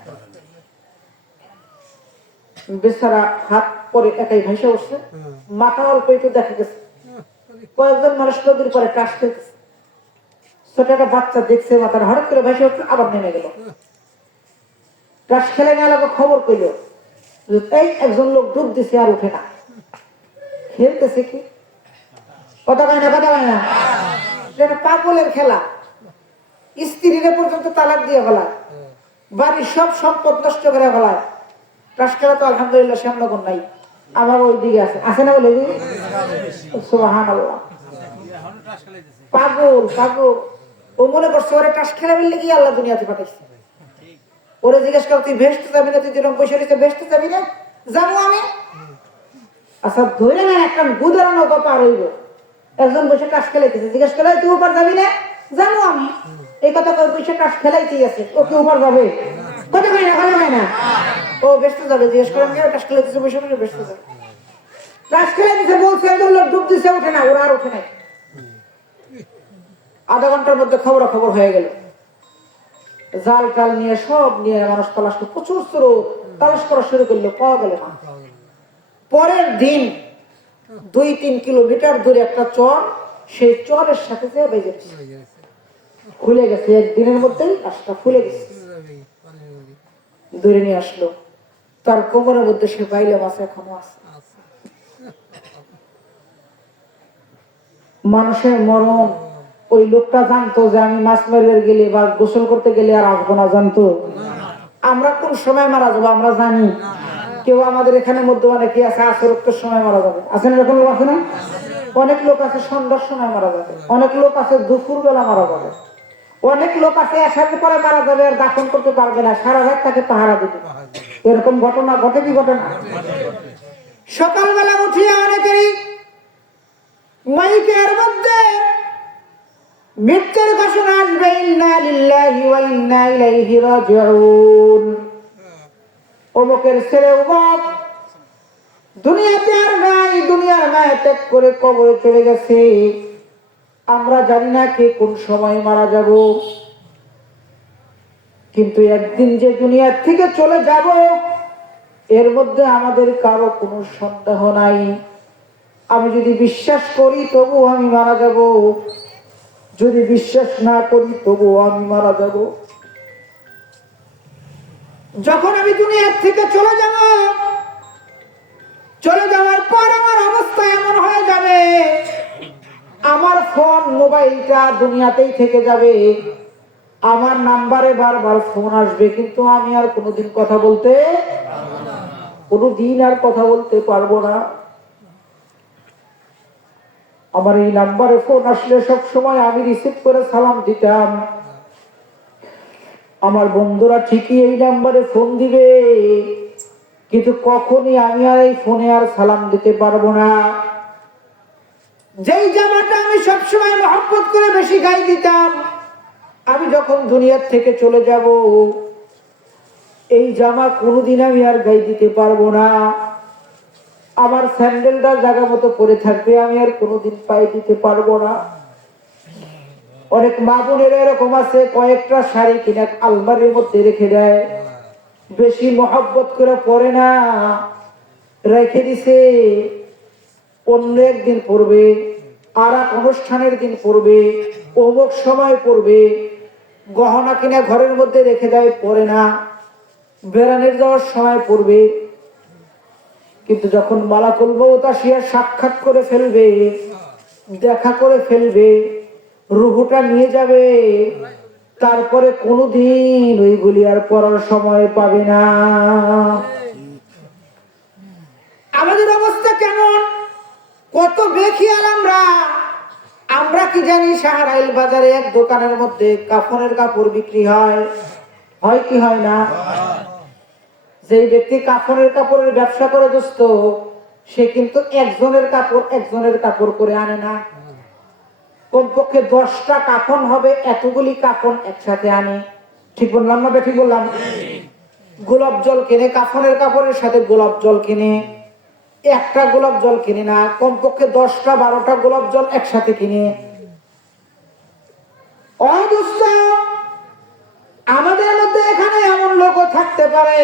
বেচারা হাত পরে একাই ভাইসা উঠছে, মাথা অল্প একটু দেখা গেছে। কয়েকজন মানুষ নদীর পরে টাস খেলতেছে, ছোট একটা বাচ্চা দেখছে, মাথার হঠাৎ করে ভাইসা উঠছে, আবার নেমে গেল। টাস খেলে গেল, খবর পেল এই একজন লোক ডুব দিছে আর উঠে না। খেলতেছে কি, কথা কয় না, এটা পাগলের খেলা। স্ত্রীরা পর্যন্ত তালাক দিয়ে ফেলায়, বাড়ির সব সম্পদ নষ্ট করে ফেলায়। টাস খেলা তো আলহামদুলিল্লাহ শ্যামনগর নাই, আমার ওই দিকে আছে না বলে সুবহানাল্লাহ। পাগল ও মনে করছে ওরে টাস খেলা বললে কি আল্লাহ দুনিয়াতে পাঠাইছে। ওরে জিজ্ঞেস কর, তুই ভেস্তে যাবি না? তুই যেরকম পয়সা দিতে ভেস্তে যাবি না? যাবো আমি। আচ্ছা ধরে না একটা গুদারানো কথা রইব, একজন বসে টাস খেলাইতেছে, জিজ্ঞেস করে তুই উপর যাবি না? যাবো আমি। এই কথা বসে টাস খেলাইতেই আছে, ও কি উপর যাবে? কথা কয় না, ও ভেস্তে যাবে। জিজ্ঞেস করেন টাস খেলাইতেছে, বসে বসে ভেস্তে যাবে। টাস খেলাইতেছে বলছে, একজন লোক ডুব দিছে, ওঠে না, ওরা আর ওঠে নাই। আধা ঘন্টার মধ্যে খবর হয়ে গেল। জাল টাল নিয়ে সব নিয়ে মানুষ তালাশ করে, প্রচুর স্রোত, তালাশ করা শুরু করলো, পাওয়া গেল না। পরের দিন 2-3 কিলোমিটার দূরে একটা চর, সেই চরের সাথে যে বেজে খুলে গেছে, একদিনের মধ্যেই কাজটা খুলে গেছে। ধরে নিয়ে আসলো, তার কোমরের মধ্যে সে বাইলে মাছ এখনো আছে। মানুষের মরণ, ওই লোকটা জানতো যে আমি মাছ মারবার গেলে বা গোসল করতে গেলে আর আসবো না, জানতো? আমরা কোন সময় মারা যাবো আমরা জানি? কেউ আমাদের এখানে মধ্যে অনেকে আছে আসরক্তের সময় মারা যাবে, আছে না? এরকম লোক আছে না? অনেক লোক আছে সন্ধ্যার সময় মারা যাবে, অনেক লোক আছে দুপুর বেলা মারা যাবে, অনেক লোক আছে এসারের পরে মারা যাবে, আর দাফন করতে পারবে না, সারা রাত তাকে পাহারা দিবে। এরকম ঘটনা ঘটে কি ঘটে না? সকালবেলা উঠিয়ে অনেকেরই মাইকের মধ্যে মৃত্যুর ঘোষণা আসবে, ইন্না লিল্লাহি ওয়া ইন্না ইলাইহি রাজিউন। অমুকের ছেলে অমুক দুনিয়াতে আর নাই, দুনিয়ার মায়া ত্যাগ করে কবরে চলে গেছে। আমরা জানি না কে কোন সময় মারা যাব, কিন্তু একদিন যে দুনিয়া থেকে চলে যাব এর মধ্যে আমাদের কারো কোনো সন্দেহ নাই। আমি যদি বিশ্বাস করি তবু আমি মারা যাব, যদি বিশ্বাস না করি তবু আমি মারা যাব। যখন আমি দুনিয়া থেকে চলে যাব, চলে যাওয়ার পর আমার অবস্থা এমন হয়ে যাবে, আমার ফোন মোবাইলটা দুনিয়াতেই থেকে যাবে, আমার নাম্বারে বারবার ফোন আসবে, কিন্তু আমি আর কোনোদিন কথা বলতে কোনোদিন আর কথা বলতে পারবো না। আমার এই নাম্বারে ফোন আসলে সব সময় আমি রিসিভ করে সালাম দিতাম। আমার বন্ধুরা ঠিকই এই নাম্বারে ফোন দিবে, কিন্তু কখনই আমি আর এই ফোনে আর সালাম দিতে পারবো না। যেই জামাটা আমি সবসময় মহব্বত করে বেশি গায়ে দিতাম, আমি যখন দুনিয়ার থেকে চলে যাব, এই জামা কোনোদিন আমি আর গায়ে দিতে পারবো না। আমার স্যান্ডেলটা জায়গা মতো পরে থাকবে, আমি আর কোনোদিন পায়ে দিতে পারবো না। অনেক মা বোনের এরকম আছে, কয়েকটা শাড়ি কিনে আলমারির মধ্যে রেখে দেয়, বেশি মহব্বত করে পরে না, রেখে দিছে, অন্য একদিন পরবে, আর এক অনুষ্ঠানের দিন পরবে, অমুক সময় পরবে। গহনা কিনে ঘরের মধ্যে রেখে দেয়, পরে না, বেড়ানোর যাওয়ার সময় পরবে। কিন্তু যখন মালাকুল মউত আসিয়া সাক্ষাৎ করে ফেলবে, দেখা করে ফেলবে, রুহুটা নিয়ে যাবে, তারপরে কোনোদিন ওইগুলি আর পড়ার সময় পাবে না। আমাদের অবস্থা কেমন, কত বেখিয়াল আমরা। আমরা কি জানি শাহরাইল বাজারে এক দোকানের মধ্যে কাফনের কাপড় বিক্রি হয়, হয় কি হয় না? যে ব্যক্তি কাফনের কাপড়ের ব্যবসা করে দোস্ত, সে কিন্তু একজনের কাপড় করে আনে না, কমপক্ষে 10টা কাফন হবে, এতগুলি কাফন একসাথে আনে। ঠিক বললাম না ঠিক বললাম? গোলাপ জল কিনে, কাফনের কাপড়ের সাথে গোলাপ জল কিনে, একটা গোলাপ জল কিনে না, কমপক্ষে 10টা 12টা গোলাপ জল একসাথে কিনে। অদুষ্ট আমাদের মধ্যে এখানে এমন লোকও থাকতে পারে,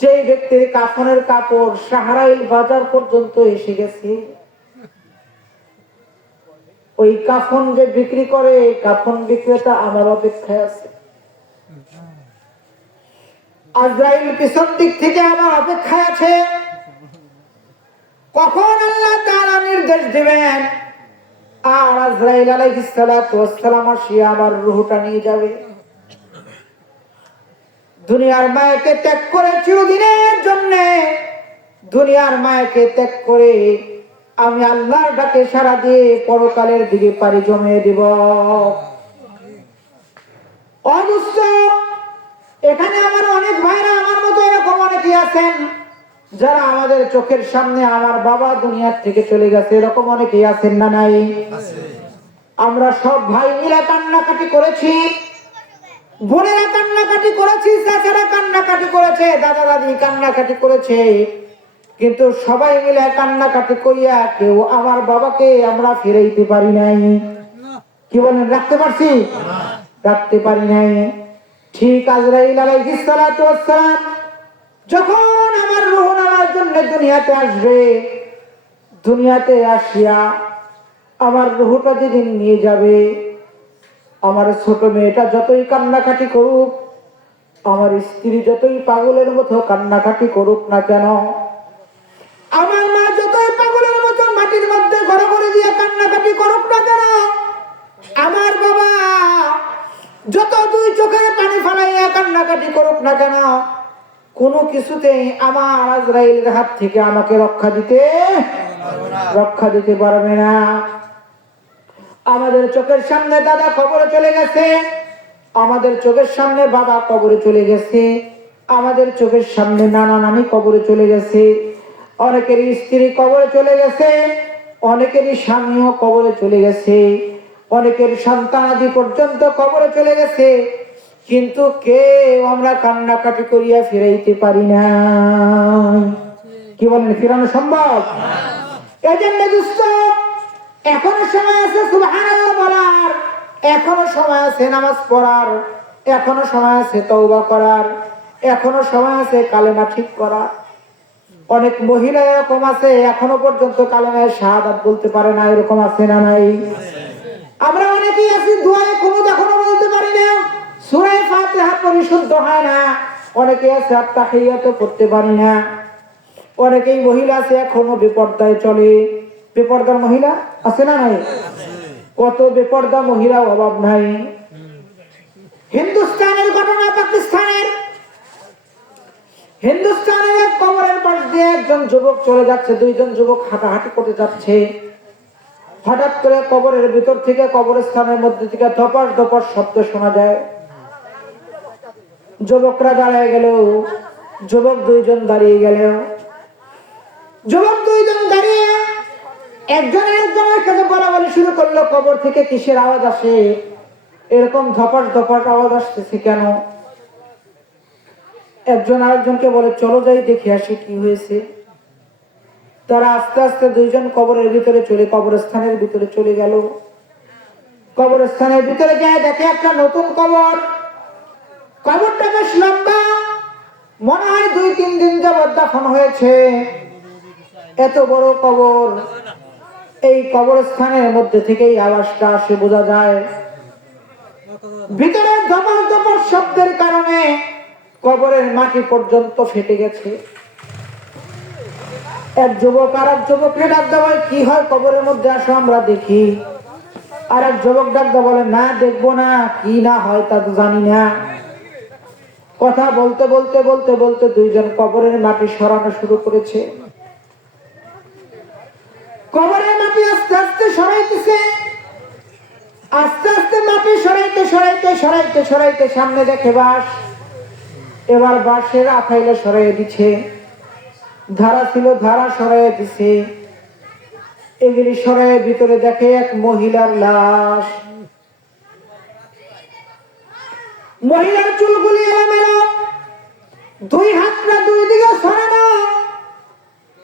যে ব্যক্তির কাফনের কাপড় শাহরাইল বাজার পর্যন্ত এসে গেছে, ওই কাফন যে বিক্রি করে, কাফন বিক্রেতা আমার অপেক্ষায় আছে, আজরাইল পিছন দিক থেকে আমার অপেক্ষায় আছে। কখন আল্লাহ তাআলা নির্দেশ দিবেন আর আজরাইল আলাইহিস সালাতু ওয়াস সালাম আসিয়া আমার রূহটা নিয়ে যাবে। দুনিয়ার মায়াকে ত্যাগ করে চিরদিনের জন্য, দুনিয়ার মায়াকে ত্যাগ করে আমি আল্লাহর ডাকে সাড়া দিয়ে পরকালের দিকে পাড়ি জমিয়ে দিব। অদুষ্ট এখানে আমার অনেক ভাইরা আমার মতো এরকম অনেকেই আছেন, যারা আমাদের চোখের সামনে আমার বাবা দুনিয়ার থেকে চলে গেছে, এরকম অনেকেই আছেন না নাই? আমরা সব ভাই মিলে কান্নাকাটি করেছি, বোনেরা কান্নাকাটি করেছি, চাচারা কান্নাকাটি করেছে, দাদা দাদি কান্নাকাটি করেছে, কিন্তু সবাই মিলে কান্নাকাটি করিয়া কেউ আমার বাবাকে আমরা ফিরাইতে পারি নাই। কি বলেন, রাখতে পারছি? রাখতে পারি নাই। ঠিক আজরাইল আলাইহিস সালাতু ওয়াস সালাম যখন আমার রূহ নেওয়ার জন্য দুনিয়াতে আসবে, দুনিয়াতে আসিয়া আমার রূহটা যেদিন নিয়ে যাবে, আমার ছোট মেয়েটা যতই কান্নাকাটি করুক, আমার স্ত্রী যতই পাগলের মতো কান্নাকাটি করুক না কেন, আমার মা যতই পাগলের মতো মাটির মধ্যে ঘরে ঘরে দিয়ে কান্নাকাটি করুক না কেন, আমার বাবা যত দুই চোখের পানি ফেলাইয়া কান্নাকাটি করুক না কেন, কোনো কিছুতেই আমার আজরাইলের হাত থেকে আমাকে রক্ষা দিতে পারবে না। আমাদের চোখের সামনে দাদা কবরে চলে গেছে, আমাদের চোখের সামনে বাবা কবরে চলে গেছে, আমাদের চোখের সামনে নানা নানি কবরে চলে গেছে, অনেকেরই স্ত্রী কবরে চলে গেছে, অনেকেরই স্বামীও কবরে চলে গেছে, অনেকের সন্তান আদি পর্যন্ত কবরে চলে গেছে, কিন্তু কেউ আমরা কান্নাকাটি করিয়া ফিরাইতে পারি না। কি বলেন, ফিরানো সম্ভব? এজন্য দোস্ত এখনো সময় আছে সুবহানাল্লাহ বলার, এখনো সময় আছে নামাজ পড়ার, এখনো সময় আছে তওবা করার, এখনো সময় আছে কালেমা ঠিক করার। অনেক মহিলা এরকম আছে এখনো পর্যন্ত কালেমায়ে শাহাদাত বলতে পারে না, এরকম আছে না নাই? আমরা অনেকেই আছি দোয়ায়ে কুনুত এখনো বলতে পারি না, সূরা ফাতিহা পরিশুদ্ধ হয় না, অনেকে আছে আত্তাহিয়াতও পড়তে পারি না। অনেকেই মহিলা আছে এখনো বেপর্দায় চলে। বেপর্দার মহিলা আছে না নাই? কত বেপর্দা মহিলা অভাব নাই। হিন্দুস্তানের ঘটনা, পাকিস্তানের হিন্দুস্তানের এক কবরের পাশ দিয়ে একজন যুবক চলে যাচ্ছে। দুইজন যুবক হাঁটাহাঁটি করে যাচ্ছে। হঠাৎ করে কবরের ভিতর থেকে, কবরস্থানের মধ্যে থেকে ধপাস ধপাস শব্দ শোনা যায়। যুবকরা দাঁড়িয়ে গেল, যুবক দুইজন দাঁড়িয়ে গেল। যুবক দুইজন দাঁড়িয়ে একজন একজনের কাছে বলাবলি শুরু করলো, কবর থেকে কিসের আওয়াজ আসে? এরকম ধপাস ধপাস আওয়াজ আসতেছে কেন? একজন আরেকজনকে বলে, চলো যাই দেখে আসি কি হয়েছে। তারা আস্তে আস্তে দুইজন কবরের ভিতরে চলে, কবরস্থানের ভিতরে চলে গেল। কবরস্থানের ভিতরে যায়, দেখে একটা নতুন কবর। কবরটা বেশ লম্বা, মনে হয় 2-3 দিন যাবত দাফন হয়েছে। এত বড় কবর, এই কবরস্থানের মধ্যে থেকেই আওয়াজটা আসে, বোঝা যায়। ভিতরে ধপাস ধপাস শব্দের কারণে কবরের মাটি পর্যন্ত ফেটে গেছে। এক যুবক আর এক যুবককে ডাক দেওয়া, কি হয় কবরের মধ্যে, আসো আমরা দেখি। আর এক যুবক ডাক দেওয়া বলে, না দেখবো না, কি না হয় তা তো জানি না। কথা বলতে বলতে বলতে বলতে দুইজন কবরের মাটি সরানো শুরু করেছে। কবরের মাটি আস্তে আস্তে সরাইতেছে, আস্তে আস্তে মাটি সরাইতে সরাইতে সরাইতে সরাইতে সামনে দেখে বাঁশ। এবার বাঁশের আঠাইলে সরাইয়ে দিচ্ছে, ধারা ছিল ধারা সরাইয়ে দিছে। এগুলি সরাইয়ে ভিতরে দেখে এক মহিলার লাশ। মহিলার চুলগুলি এলোমেলো, দুই হাতটা দুই দিকে সরানো।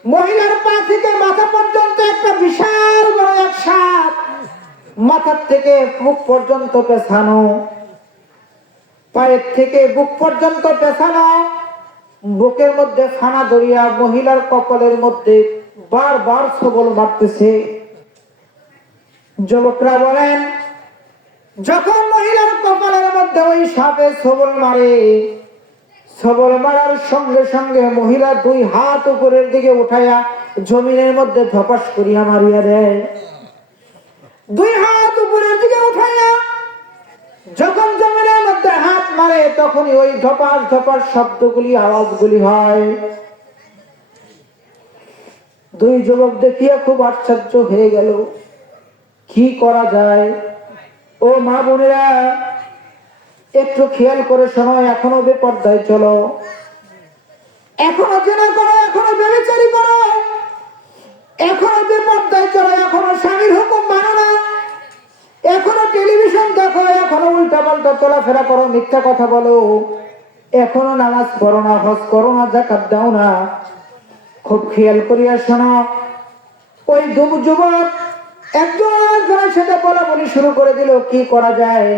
মহিলার পা থেকে মাথা পর্যন্ত একটা বিশাল বড় এক সাপ, মাথার থেকে বুক পর্যন্ত পেছানো, পায়ের থেকে বুক পর্যন্ত পেছানো। বুকের মধ্যে ফানা ধরিয়া মহিলার কপালের মধ্যে বারবার সবল মারতেছে। যুবকরা বলেন, যখন মহিলার কপালের মধ্যে ওই সাপে সবল মারে, সবল মারার সঙ্গে সঙ্গে মহিলা দুই হাত উপরের দিকে উঠাইয়া জমিনের মধ্যে ধপাস করিয়া মারিয়া দেয়। দুই হাত উপরের দিকে উঠাইয়া যখন জমিনের মধ্যে হাত মারে, তখনই ওই ধপাস ধপাস শব্দগুলি, আওয়াজগুলি হয়। দুই যুবক দেখিয়া খুব আশ্চর্য হয়ে গেল, কি করা যায়? ও মা বোনেরা, একটু খেয়াল করে শোনো, এখনো বেপর্দায় চলো, এখনো জেনা করো, এখনো ব্যভিচারী করো, এখনো বেপর্দায় চলো, এখনো স্বামীর হুকুম মানো না, এখনো টেলিভিশন দেখো, এখনো উল্টা পাল্টা চলাফেরা করো, মিথ্যা কথা বলো, এখনো নামাজ পড়ো না, হজ করো না, যাকাত দাও না। খুব খেয়াল করিয়া শোনো। ওই যুবক একজনের সাথে বলা বলি শুরু করে দিল, কি করা যায়?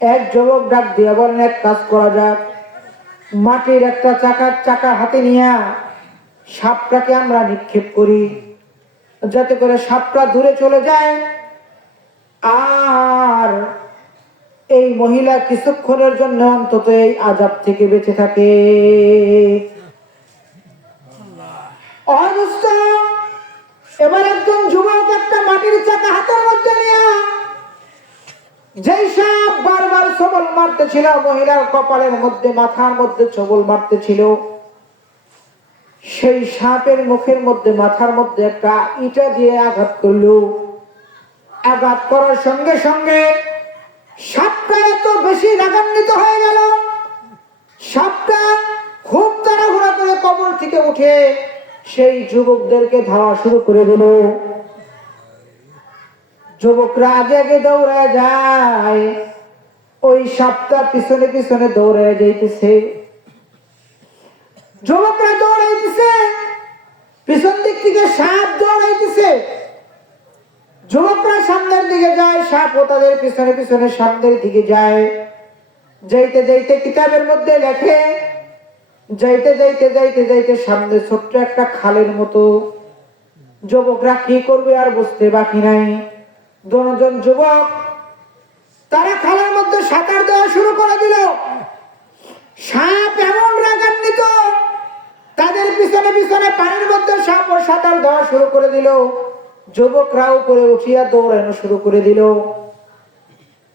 এক যুবক ডাক দিয়া বলেন, এক কাজ করা যাক, মাটির একটা চাকা হাতে নিয়ে সাপটাকে আমরা নিক্ষেপ করি, যাতে করে সাপটা দূরে চলে যায়, আর এই মহিলা কিছুক্ষণের জন্য অন্তত এই আযাব থেকে বেঁচে থাকে। এবার একজন যুবক একটা মাটির চাকা হাতের মধ্যে নিয়ে, যেই সাপ বারবার সবল মারতেছিল মহিলার কপালের মধ্যে, মাথার মধ্যে সবল মারতেছিল, সেই সাপের মুখের মধ্যে, মাথার মধ্যে একটা ইটা দিয়ে আঘাত করলো। আঘাত করার সঙ্গে সঙ্গে সাপটা এত বেশি রাগান্বিত হয়ে গেল, সাপটা খুব তাড়াহুড়া করে কবর থেকে উঠে সেই যুবকদেরকে ধাওয়া শুরু করে দিল। যুবকরা আগে আগে দৌড়ে যায়, ওই সাপটা পিছনে পিছনে দৌড়ে যাইতেছে। যুবকরা দৌড়াইতেছে, পিছন দিক থেকে সাপ দৌড়াইতেছে। যুবকরা সামনের দিকে যায়, সাপও তাদের পিছনে পিছনে সামনের দিকে যায়। যাইতে যাইতে কিতাবের মধ্যে লেখে, যাইতে যাইতে যাইতে যাইতে সামনে ছোট্ট একটা খালের মতো। যুবকরা কি করবে আর বুঝতে বাকি নাই। দুজন যুবক তারা খালের মধ্যে সাঁতার দেওয়া শুরু করে দিল। সাপ এমন রাগান্বিত, তাদের পিছনে পিছনে পানির মধ্যে সাপ ও সাঁতার দেওয়া শুরু করে দিল। যুবকরাও উপরে উঠিয়া দৌড়ানো শুরু করে দিল।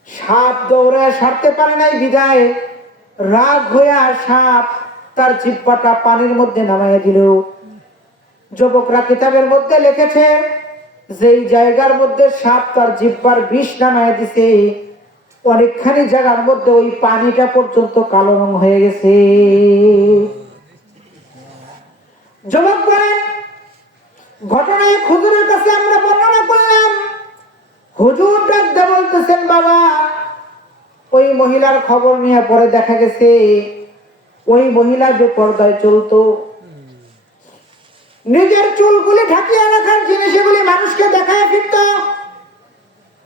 সাপ দৌড়ায় সারতে পারে নাই বিদায় রাগ হইয়া সাপ তার জিহ্বাটা পানির মধ্যে নামাইয়া দিল। যুবকরা কিতাবের মধ্যে লিখেছে, যেই জায়গার মধ্যে সাপ তার জিহ্বার বিষ নামাইয়া দিছে, অনেকখানি জায়গার মধ্যে ওই পানিটা পর্যন্ত কালো রং হয়ে গেছে। যুবক বলেন, ঘটনায় হুজুরের কাছে আমরা বর্ণনা করলাম। হুজুর ডাকতে বলতেছেন, বাবা, ওই মহিলার খবর নিয়ে পরে দেখা গেছে ওই মহিলা বেপরদায় চলতো, নিজের চুলগুলি ঢাকিয়ে রাখার জিনিসগুলি মানুষকে দেখায় ফিরত,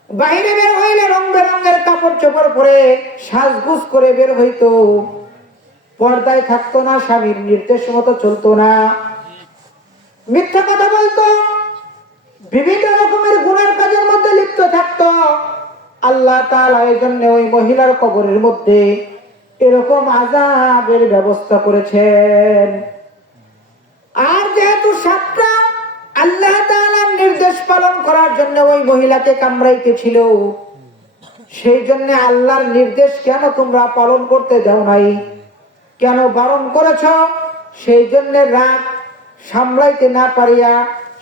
বাইরে বের হইলে রং বেরঙের কাপড় চোপড় পরে সাজগুজ করে বের হইতো, পর্দায় থাকতো না, স্বামীর নির্দেশ মতো চলতো না, মিথ্যা কথা বলতো, বিভিন্ন রকমের গুনার কাজের মধ্যে লিপ্ত থাকতো। আল্লাহ তাআলা এই জন্য ওই মহিলার কবরের মধ্যে এরকম আযাবের ব্যবস্থা করেছেন। আর যেহেতু সাপটা আল্লাহ তাআলার নির্দেশ পালন করার জন্য ওই মহিলাকে কামড়াইতেছিল, সেই জন্য আল্লাহর নির্দেশ কেন তোমরা পালন করতে যাও নাই, কেন বারণ করেছ, সেই জন্য রাগ সামলাইতে না পারিয়া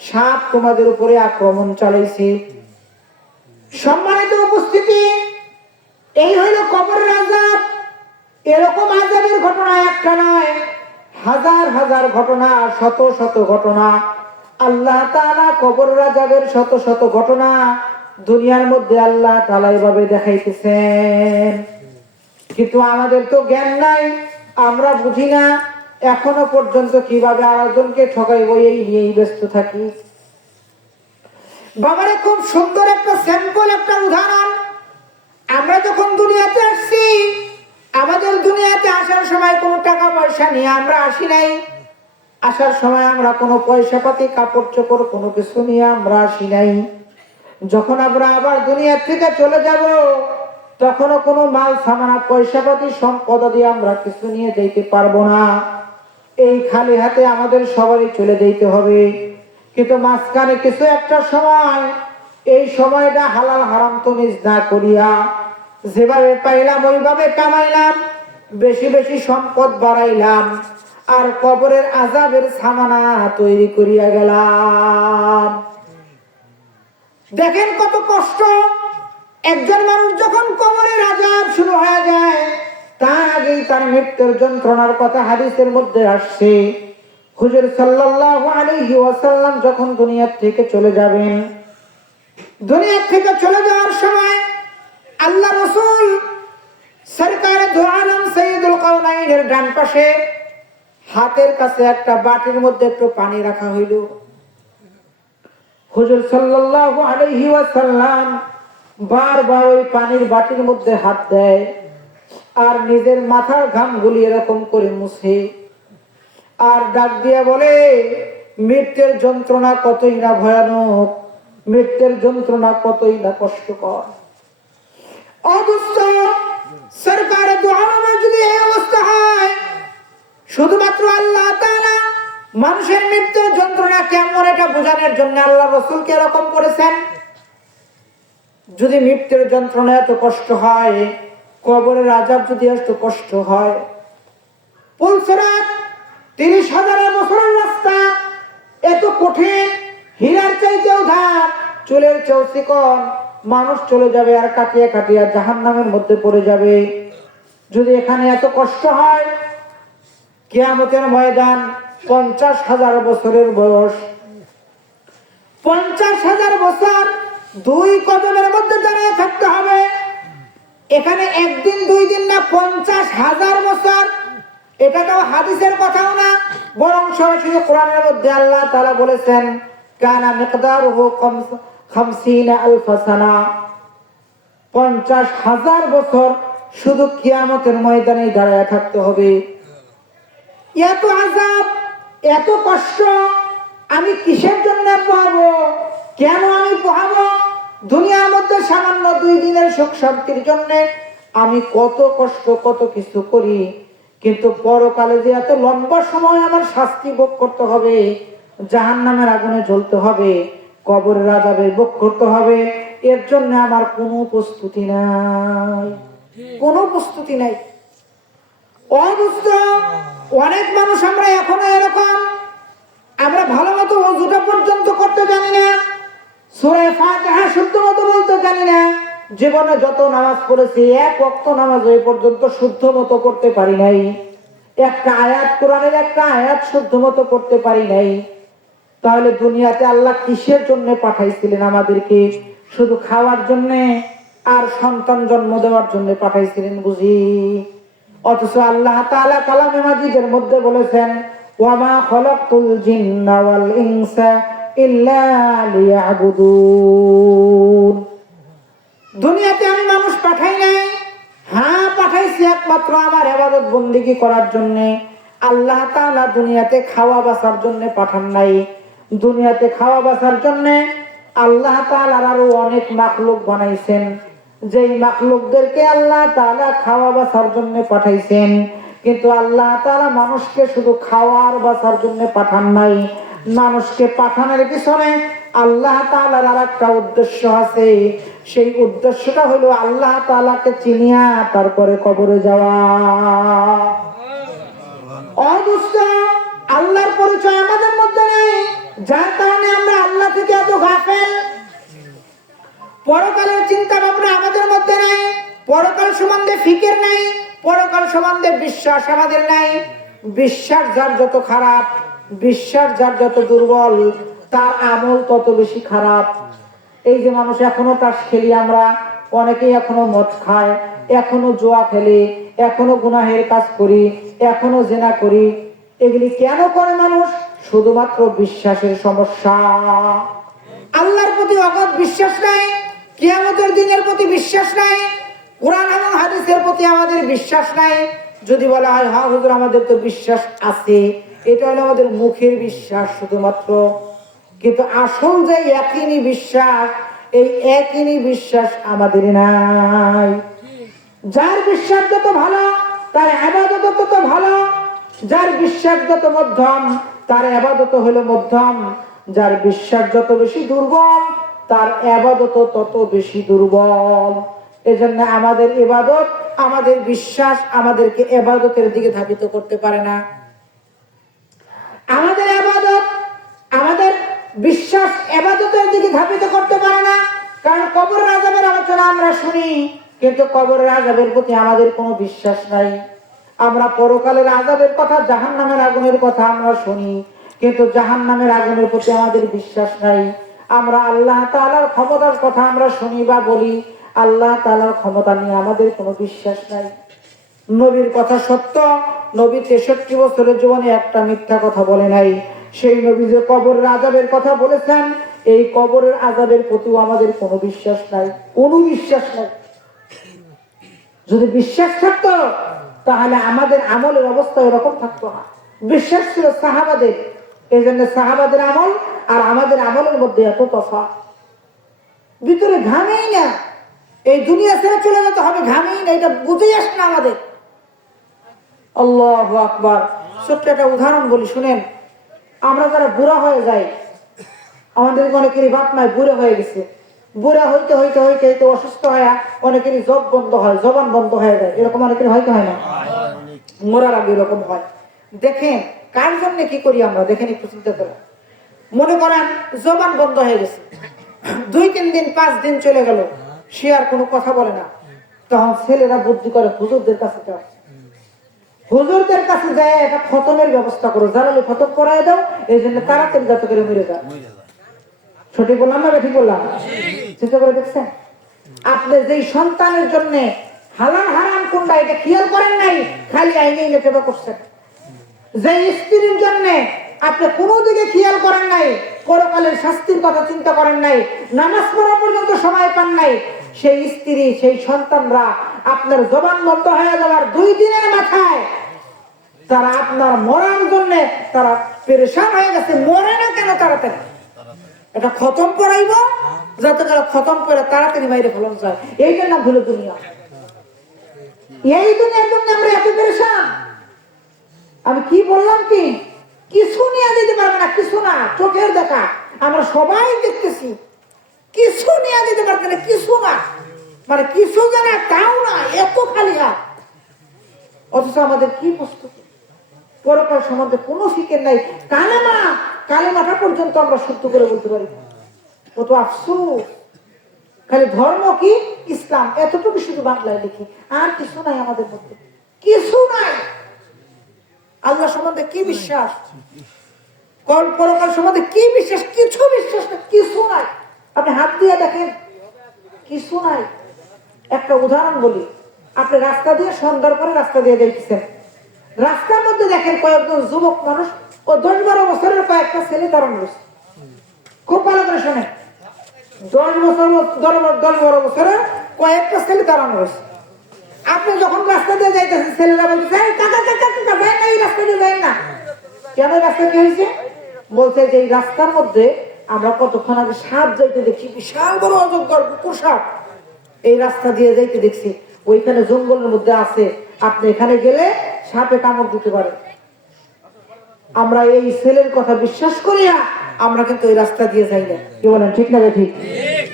সাপ তোমাদের উপরে আক্রমণ চালাইছে। সম্মানিত উপস্থিতি, এই হইল কবরের আযাব। এরকম আযাবের ঘটনা একটা নয়, হাজার হাজার ঘটনা, শত শত ঘটনা। আল্লাহ তাআলা কবরের আযাবের শত শত ঘটনা দুনিয়ার মধ্যে আল্লাহ তাআলা এভাবে দেখাইতেছেন। কিন্তু আমাদের তো জ্ঞান নাই, আমরা বুঝি না, এখনো পর্যন্ত কিভাবে আরেকজনকে ঠকাইব এই নিয়েই ব্যস্ত থাকি। বাবারে, খুব সুন্দর একটা স্যাম্পল, একটা উদাহরণ। আমরা যখন দুনিয়াতে আসছি, আমাদের দুনিয়াতে আসার সময় কোনো টাকা পয়সা নিয়ে আমরা আসি নাই। আসার সময় আমরা কোনো পয়সা পাতি, কাপড় চোপড় কোনো কিছু নিয়ে আমরা আসি নাই। যখন আমরা আবার দুনিয়া থেকে চলে যাব, তখনও কোনো মাল সামানা, পয়সা পাতি, সম্পদ দিয়ে আমরা কিছু নিয়ে যেতে পারবো না। এই খালি হাতে আমাদের সবারই চলে যেতে হবে। কিন্তু মাঝখানে কিছু একটা সময়, এই সময়টা হালাল হারাম তমিজ না করিয়া যেভাবে পাইলাম ওইভাবে কামাইলাম, বেশি বেশি সম্পদ বাড়াইলাম, আর কবরের আযাবের সামানা তৈরি করিয়া গেলাম। দেখেন কত কষ্ট। একজন মানুষ যখন কবরের আযাব শুরু হয়ে যায়, তার আগেই তার মৃত্যুর যন্ত্রণার কথা হাদিসের মধ্যে আসছে। হুজুর সাল্লাল্লাহু আলাইহি ওয়াসাল্লাম যখন দুনিয়া থেকে চলে যাবেন, দুনিয়া থেকে চলে যাওয়ার সময় আল্লাহ রাসূল সরকারে দু আলম সাইয়্যিদুল কাওনাইনের ডান পাশে হাতের কাছে একটা বাটির মধ্যে একটু পানি রাখা হইল। হুজুর সাল্লাল্লাহু আলাইহি ওয়াসাল্লাম বারবার ওই পানির বাটির মধ্যে হাত দেয় আর নিজের মাথার ঘামগুলি এরকম করে মুছে, আর ডাক দিয়ে বলে, মৃত্যুর যন্ত্রণা কতই না ভয়ানক, মৃত্যুর যন্ত্রণা কতই না কষ্টকর। অবশ্য সরকারে দু আলমের যদি এই অবস্থা হয়, শুধুমাত্র আল্লাহ তাআলা মানুষের মৃত্যুর যন্ত্রণা কেমন এটা বোঝানোর জন্য আল্লাহ রাসূলকে এরকম করেছেন। যদি মৃত্যুর যন্ত্রণা এত কষ্ট হয়, কবরের আযাব যদি এত কষ্ট হয়, পুলসিরাত 30,000 বছরের রাস্তা এত কঠিন, হীরার চাইতেও ধার, চুলের চেয়েও চিকন, মানুষ চলে যাবে আর কাটিয়ে কাটিয়ে জাহান্নামের মধ্যে পড়ে যাবে। যদি এখানে এত কষ্ট হয়, কিয়ামতের ময়দান 50,000 বছরের বয়স, 50,000 বছর দুই কদমের মধ্যে দাঁড়িয়ে থাকতে হবে। এখানে একদিন দুই দিন না, 50,000 বছর। এটা তো হাদিসের কথাও না, বরং সরাসরি কোরআনের মধ্যে আল্লাহ তাআলা বলেছেন, কানা মিকদারুহু 50,000 সানা। 50,000 বছর শুধু কিয়ামতের ময়দানে দাঁড়িয়ে থাকতে হবে। এত আযাব, এত কষ্ট আমি কিসের জন্য পাবো, কেন আমি পাবো? দুনিয়ার মধ্যে সামান্য 2 দিনের সুখ শান্তির জন্য আমি কত কষ্ট, কত কিছু করি, কিন্তু পরকালে যে এত লম্বা সময় আমার শাস্তি ভোগ করতে হবে, জাহান্নামের আগুনে জ্বলতে হবে, কবরের আযাবে ভোগ করতে হবে, এর জন্য আমার কোনো প্রস্তুতি নাই, কোনো প্রস্তুতি নাই। অদুষ্ট অনেক মানুষ আমরা এখনো এরকম, আমরা ভালো মতো ওযুটা পর্যন্ত করতে জানি না, সূরা ফাতিহা শুদ্ধ মতো বলতে জানি না, জীবনে যত নামাজ পড়েছি এক ওয়াক্ত নামাজ এই পর্যন্ত শুদ্ধ মতো করতে পারি নাই, একটা আয়াত কোরআনের একটা আয়াত শুদ্ধ মতো করতে পারি নাই। তাহলে দুনিয়াতে আল্লাহ কিসের জন্য পাঠাইছিলেন আমাদেরকে? শুধু খাওয়ার জন্য আর সন্তান জন্ম দেওয়ার জন্য পাঠাইছিলেন বুঝি? অথচ আল্লাহ তাআলা কালামে মাজিদের মধ্যে বলেছেন, ওয়ামা খালাকতুল জিন্না ওয়াল ইনসা ইল্লা লিয়াবুদুন। দুনিয়াতে আমি মানুষ পাঠাই নাই, হ্যাঁ পাঠাইছি একমাত্র আমার ইবাদত বন্দেগী করার জন্য। আল্লাহ তাআলা দুনিয়াতে খাওয়া বাঁচার জন্য পাঠান নাই। দুনিয়াতে খাওয়া বাঁচার জন্য আল্লাহ তাআলার আরো অনেক মাখলুক বানাইছেন, যেই মাখলুকদেরকে আল্লাহ তাআলা খাওয়া বাঁচার জন্য পাঠাইছেন। কিন্তু আল্লাহ তাআলা মানুষকে শুধু খাওয়ার বাঁচার জন্য পাঠান নাই, মানুষকে পাঠানোর পিছনে আল্লাহ তাআলার আরেকটা উদ্দেশ্য আছে। সেই উদ্দেশ্যটা হলো আল্লাহ তাআলাকে চিনিয়া তারপরে কবরে যাওয়া। অদুষ্ট আল্লাহর পরিচয় আমাদের মধ্যে নেই, যার কারণে আমরা আল্লাহ থেকে এত গাফেল। পরকালের চিন্তা ভাবনা আমাদের মধ্যে নাই, পরকাল সম্বন্ধে ফিকির নাই, পরকাল সম্বন্ধে বিশ্বাস আমাদের নাই। বিশ্বাস যার যত খারাপ, বিশ্বাস যার যত দুর্বল, তার আমল তত বেশি খারাপ। এই যে মানুষ এখনো তাস খেলি, আমরা অনেকেই এখনো মদ খায়, এখনো জুয়া খেলে, এখনো গুনাহের কাজ করি, এখনো জিনা করি। এগুলি কেন করে মানুষ? শুধুমাত্র বিশ্বাসের সমস্যা। আল্লাহর প্রতি অগাধ বিশ্বাস নাই, কিয়ামতের দিনের প্রতি বিশ্বাস নাই, কোরআন এবং হাদিসের প্রতি আমাদের বিশ্বাস নাই। যদি বলা হয় হ্যাঁ হুজুর আমাদের তো বিশ্বাস আছে, এটা হলো আমাদের মুখের বিশ্বাস শুধুমাত্র, কিন্তু আসল যে ইয়াকিনী বিশ্বাস, এই ইয়াকিনী বিশ্বাস আমাদের নাই। যার বিশ্বাস যত ভালো তার ইবাদত তত ভালো, যার বিশ্বাস যত মধ্যম তার ইবাদত হলো মধ্যম, যার বিশ্বাস যত বেশি দুর্বল তার ইবাদত তত বেশি দুর্বল। এজন্য আমাদের ইবাদত, আমাদের বিশ্বাস আমাদেরকে ইবাদতের দিকে ধাবিত করতে পারে না। আমাদের ইবাদত, আমাদের বিশ্বাস ইবাদতের দিকে ধাবিত করতে পারে না। কারণ কবরের আযাবের আলোচনা আমরা শুনি, কিন্তু কবরের আযাবের প্রতি আমাদের কোনো বিশ্বাস নাই। আমরা পরকালের আযাবের কথা, জাহান্নামের আগুনের কথা আমরা শুনি, কিন্তু জাহান্নামের আগুনের প্রতি আমাদের বিশ্বাস নাই। আমরা আল্লাহ তাআলার ক্ষমতার কথা আমরা শুনি বা বলি, আল্লাহ তাআলার ক্ষমতা নিয়ে আমাদের কোনো বিশ্বাস নাই। নবীর কথা সত্য, নবী 63 বছরের জীবনে একটা মিথ্যা কথা বলে নাই। সেই নবী যে কবরের আযাবের কথা বলেছেন, এই কবরের আযাবের প্রতিও আমাদের কোনো বিশ্বাস নাই, কোনো বিশ্বাস নাই। যদি বিশ্বাস থাকতো তাহলে আমাদের আমলের অবস্থা এরকম থাকতো না। বিশ্বাস ছিল সাহাবাদের, এই জন্য সাহাবাদের আমল আর আমাদের আমলের মধ্যে এত তফাৎ। ভিতরে ঘামেই না, এই দুনিয়া ছেড়ে চলে যেতে হবে, ঘামেই না, এটা বুঝেই আসে না আমাদের। আল্লাহু আকবার। ছোট্ট একটা উদাহরণ বলি শুনেন। আমরা যারা বুড়া হয়ে যাই, আমাদের অনেকেরই বাপ মায় বুড়া হয়ে গেছে, বুড়া হইতে হইতে হইতে হইতে অসুস্থ হয়, অনেকেরই জব বন্ধ হয়, জবান বন্ধ হয়ে যায়, এরকম অনেকের হয়তো হয় না, মরার আগে এরকম হয়। দেখেন কার জন্য কি করি আমরা, দেখেন একটু চিন্তা করে। মনে করেন জবান বন্ধ হয়ে গেছে, 2-3 দিন 5 দিন চলে গেল, সে আর কোনো কথা বলে না। তখন ছেলেরা বুদ্ধি করে হুজুরদের কাছে যাও, হুজুরদের কাছে যায় একটা খতমের ব্যবস্থা করো, জালালি খতম করায় দাও, এই জন্য তাড়াতাড়ি যাতে করে মরে যায়। সঠিক বললাম না ঠিক বললাম? চিন্তা করে দেখছেন? আপনি যেই সন্তানের জন্য হালাল হারাম কোনটা এটা খেয়াল করেন নাই, খালি আইনে লেখা করছেন। যে স্ত্রীর জন্য আপনি কোনো দিকে খেয়াল করেন নাই, পরকালের শাস্তির কথা চিন্তা করেন নাই, নামাজ পড়া পর্যন্ত সময় পান নাই, সেই স্ত্রী সেই সন্তানরা আপনার জবান বন্ধ হয়ে যাওয়ার 2 দিনের মাথায় তারা আপনার মরার জন্য তারা পেরেশান হয়ে গেছে। মরে না কেন তাড়াতাড়ি? এটা খতম করাইব, যাতে করে খতম করে তাড়াতাড়ি বাইরে ফেলানো যায়। এইটার নাম হলো দুনিয়া। এই দুনিয়ার জন্য আমরা এত পেরেশান। আমি কি বললাম কি কিছু নিয়ে দিতে পারবে না, কিছু না, চোখের দেখা আমরা সবাই দেখতেছি, কিছু নিয়ে দিতে পারবে না, কিছু না, মানে কিছু জানা তাও না, এত খালি হাত। অথচ আমাদের কি প্রস্তুতি, পরকাল সম্বন্ধে কোনো ফিকের নাই। কালেমাটা পর্যন্ত আমরা সত্য করে বলতে পারি, কত আফসোস। খালি ধর্ম কি ইসলাম এতটুকু শুধু বাংলায় লিখি, আর কিছু নাই আমাদের মধ্যে, কিছু নাই। আল্লাহ সম্বন্ধে কি বিশ্বাস, পরকাল সম্বন্ধে কি বিশ্বাস, কিছু বিশ্বাস না, কিছু নাই। আপনি হাত দিয়ে দেখেন, কিছু নাই। একটা উদাহরণ বলি, আপনি রাস্তা দিয়ে সন্ধ্যার পরে রাস্তা দিয়ে যাইতেছেন, রাস্তার মধ্যে দেখেন কয়েকজন যুবক মানুষ ও 10-12 বছরের কয়েকটা ছেলে দাঁড়ানো রয়েছে। খুব ভালো করে শোনেন, 10-12 বছরের কয়েকটা ছেলে দাঁড়ানো রয়েছে। আপনি যখন রাস্তা দিয়ে যাইতেছেন, ছেলেরা বলছে কাকা কাকা কাকা যাই না, এই রাস্তা দিয়ে যাই না। কেন রাস্তা কি হয়েছে? বলছে যে এই রাস্তার মধ্যে আমরা কতক্ষণ আগে সাপ যাইতে দেখি, বিশাল বড় অজগর কুকুর সাপ এই রাস্তা দিয়ে যাইতে দেখছি, ওইখানে জঙ্গলের মধ্যে আছে, আপনি এখানে গেলে সাপে কামড় দিতে পারে। আমরা এই ছেলের কথা বিশ্বাস করিয়া আমরা কিন্তু ওই রাস্তা দিয়ে যাই না, কি বলেন ঠিক না? ঠিক।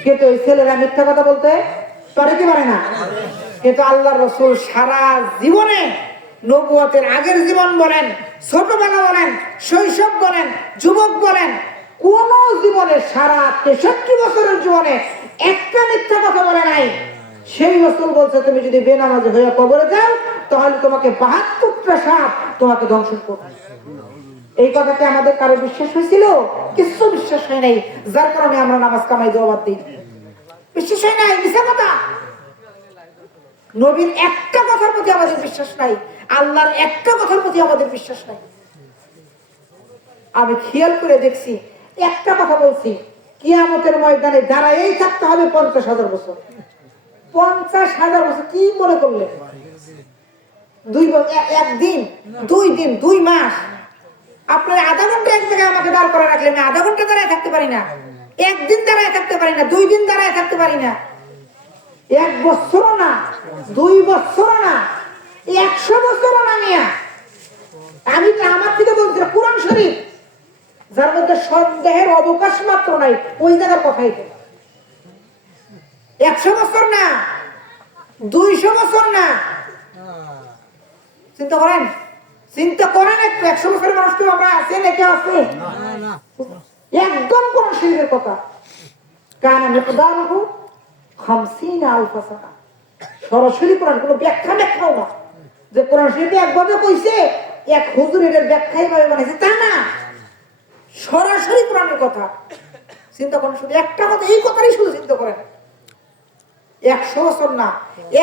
কিন্তু ওই ছেলেরা মিথ্যা কথা বলতে পারে কি পারে না? কিন্তু আল্লাহ রসুল সারা জীবনে, নবুয়তের আগের জীবন বলেন, ছোটবেলা বলেন, শৈশব বলেন, যুবক বলেন, কোন জীবনে সারা 63 বছরের জীবনে একটা মিথ্যা কথা বলে নাই। সেই রসুল বলছে তুমি যদি বেনামাজি হয়ে কবরে যাও তাহলে তোমাকে 72টা সাপ তোমাকে ধ্বংস করবে। এই কথাতে আমাদের কারো বিশ্বাস হয়েছিল? কিছু বিশ্বাস হয় নাই, যার কারণে আমরা নামাজ কামাই দেওয়া বাদ দিই। বিশ্বাস হয় নাই, মিথ্যা কথা। নবীর একটা কথার প্রতি আমাদের বিশ্বাস নাই, আল্লাহর একটা কথার প্রতি আমাদের বিশ্বাস নাই। আমি খেয়াল করে দেখছি, একটা কথা বলছি, কিয়ামতের ময়দানে দাঁড়াই থাকতে হবে 50,000 বছর। 50,000 বছর কি মনে করলেন? একদিন, 2 দিন, 2 মাস। আপনার আধা ঘন্টা এক জায়গায় আমাকে দাঁড় করে রাখলে আমি আধা ঘন্টা দাঁড়ায় থাকতে পারি না, একদিন দাঁড়ায় থাকতে পারি না, 2 দিন দাঁড়ায় থাকতে পারি না, 1 বছরও না, 2 বছরও না, 100 বছরও না। আমি তো আমার থেকে বলছি কোরআন শরীফ, যার মধ্যে সন্দেহের অবকাশ মাত্র নাই, ওই জায়গার কথাই তো। 100 বছর না, 200 বছর না। চিন্তা করেন, চিন্তা করেন একটু, 100 বছরের মানুষ কেউ আমরা আছে নাকি? আছে একদম কোরআন শরীফের কথা। কানা মিকদারুহু 50,000 সানা। সরাসরি কোরআন, কোনো ব্যাখ্যাও না যে কোরআন শরীফে একভাবে কইছে এক হুজুর এর ব্যাখ্যাই ভাবে বানাইছে, তা না, সরাসরি কোরআনের কথা। চিন্তা করেন, শুধু একটা কথা, এই কথাই শুধু চিন্তা করেন। 100 বছর না,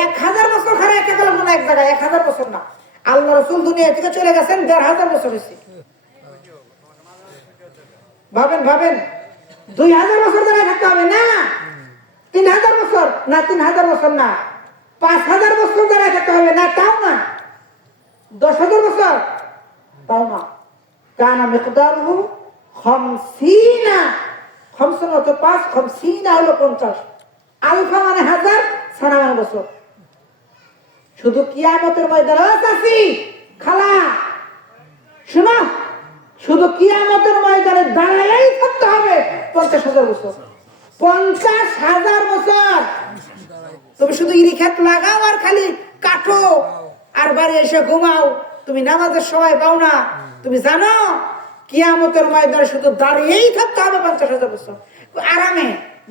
1000 বছর খারাপ একটা গেল না এক জায়গায়, 1000 বছর না। আল্লাহ রাসূল দুনিয়া থেকে চলে গেছেন 1500 বছর হয়েছে। ভাবেন 2000 বছর দাঁড়ায় থাকতে হবে না, 3000 বছর না, 3000 বছর না, 5000 বছর দাঁড়ায় থাকতে হবে না, তাও না, 10,000 বছর তাও না। কানা মিকদারুহু 50, 50 হলো 5, 50 হলো 50, আলফা মানে 1000, সানা মানে বছর। শুধু কিয়ামতের ময়দানে আছি খালা শোনো, শুধু কিয়ামতের ময়দানে দাঁড়াই থাকতে হবে 50,000 বছর। 50,000 বছর তুমি শুধু ইরিখাত লাগাও আর খালি কাটো আর বাড়ি এসে ঘুমাও, তুমি নামাজের সময় পাও না। তুমি জানো কিয়ামতের ময়দানে শুধু দাঁড়িয়েই থাকতে হবে 50,000 বছর, আরামে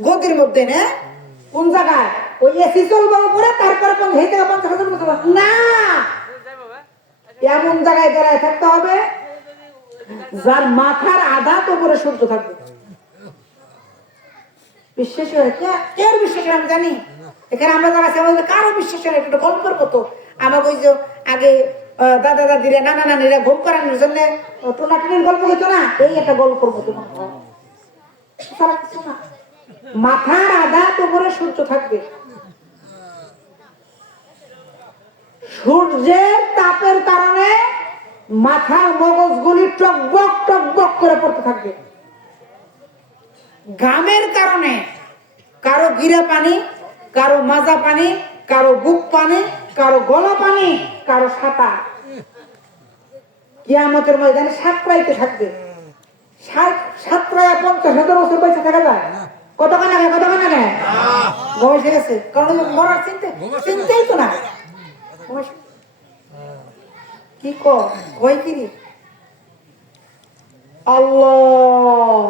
গদির মধ্যে। না কোন জায়গায় ওই এসি চলবো করে তারপরে 50,000 বছর না, এমন জায়গায় দাঁড়ায় থাকতে হবে যার মাথার আধা তো উপরে সূর্য থাকবে। বিশ্বাস হয় এর বিশ্বাস আমি জানি, এখানে আমরা যারা আছি আমাদের কারো বিশ্বাস হয়, এটা গল্পের মতো। আমাকে ওই যে আগে দাদা দাদিরা নানা নানিরা ঘুম করানোর জন্য টোনাটুনির গল্প হইতো না, এই একটা গল্পের মতো না। মাথার আধা তো উপরে সূর্য থাকবে, সূর্যের তাপের কারণে মাথার মগজগুলি টকবক টকবক করে পড়তে থাকবে। ঘামের কারণে কারো গিরা পানি, কারো মাজা পানি, কারো বুক পানি, কারো গলা পানি, কারো সাঁতার। কিয়ামতের ময়দানে সাতরাইতে থাকবে। সাতরায় 50,000 বছর বেঁচে থাকা যায়? কতক্ষণ আগে বয়স হয়ে গেছে, কারণ মরার চিন্তাই তো না। কি কয় কি আল্লাহ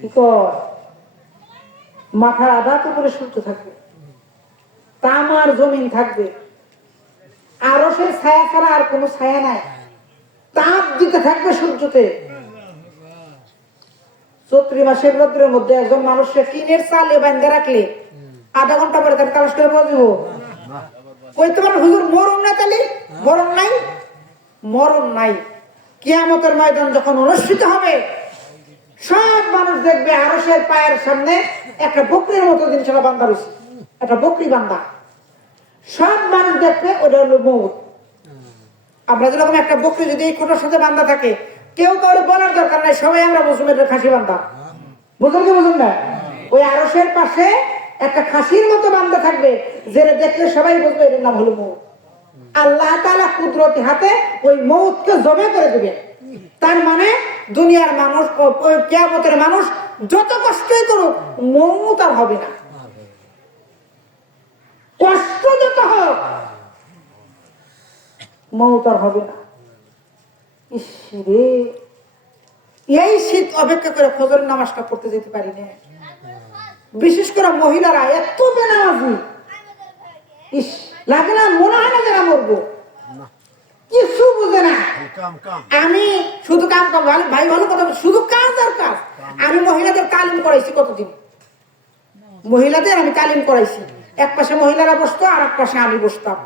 কি কয়, মাথার আঘাত উপরে সূর্য থাকবে, তামার জমিন থাকবে, আরো সে ছায়া ছাড়া আর কোনো ছায়া নাই, তাপ দিতে থাকবে সূর্যতে। চৈত্র মাসের রোদ্রের মধ্যে একজন মানুষকে টিনের চালে বাঁধে রাখলে আধা ঘন্টা পরে তার তালাশ করে বলব কইতে পারেন হুজুর মরণ না, তাহলে মরণ নাই, মরণ নাই। কিয়ামতের ময়দান যখন অনুষ্ঠিত হবে, সব মানুষ দেখবে আরশের পায়ের সামনে একটা বকরির মতো জিনিসটা বান্ধা রয়েছে, একটা বকরি বান্ধা। সব মানুষ দেখবে ওটা হলো মৌত। আমরা যেরকম একটা বকরি যদি এই কোটার সাথে বান্ধা থাকে, কেউ কাউরে বলার দরকার নাই, সবাই আমরা বুঝুন এটা খাসি বান্ধা। বুঝুন কি বুঝুন না? ওই আরশের পাশে একটা খাসির মতো বান্ধা থাকবে, যেটা দেখলে সবাই বুঝবে এর নাম হলো মৌত। আল্লাহ তাআলা কুদরতি হাতে ওই মৌতকে জবে করে দিবে। তার মানে দুনিয়ার মানুষ, কিয়ামতের মানুষ যত কষ্টই করুক, মৌত আর হবে না। কষ্ট যত হোক, মৌত আর হবে না। ইসরে, এই শীত অপেক্ষা করে ফজরের নামাজটা পড়তে যেতে পারি না। বিশেষ করে মহিলারা এত বেনামাজি, ইস লাগে না, মনে হয় না যে মরবো, কিছু বুঝে না। আমি শুধু কাম ভাই ভালো কথা, শুধু কাজ আর কাজ। আমি মহিলাদের তালিম করাইছি কতদিন, মহিলাদের আমি তালিম করাইছি। এক পাশে মহিলারা বসতো, আর এক পাশে আমি বসতাম,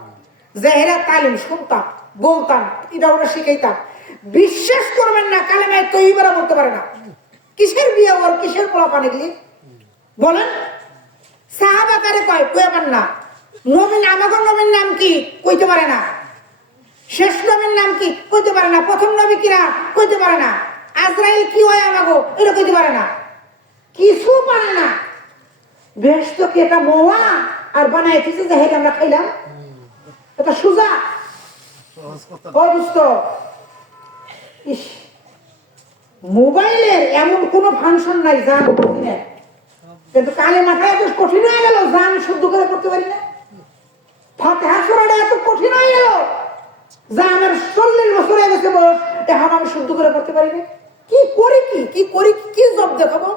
জেহেরা তালিম শুনতাম, বলতাম, এটা ওরা শিখাইতাম। বিশ্বাস করবেন না, কালেমায় তৈবারা বলতে পারে না। কিসের বিয়ে ওর, কিসের পোলা পানি গেলি বলেন? সাহাবাকারে কয় কইবেন না। নবীন, আমাকে নবীর নাম কি কইতে পারে না। শেষ নবীর নাম কি কইতে পারে না। প্রথম নবী কিরা কইতে পারে না। আজরাইল কি হয় আমাকে এটা কইতে পারে না, কিছু পারে না। বেহেশত কি এটা মোয়া আর বানাইতেছে যে হেটা আমরা খাইলাম? এটা সুজা অবস্থ। ইস, মোবাইলের এমন কোন ফাংশন নাই যা আমি বুঝি না, কিন্তু কালে মাথায় এত কঠিন হয়ে গেল যা আমি শুদ্ধ করে করতে পারি না। ফাতিহা সূরাটা এত কঠিন হয়ে গেল যা আমার 40 বছর হয়ে গেছে বয়স, এখন আমি শুদ্ধ করে করতে পারি না। কি করি, কি করি, কি জব দেখাবো,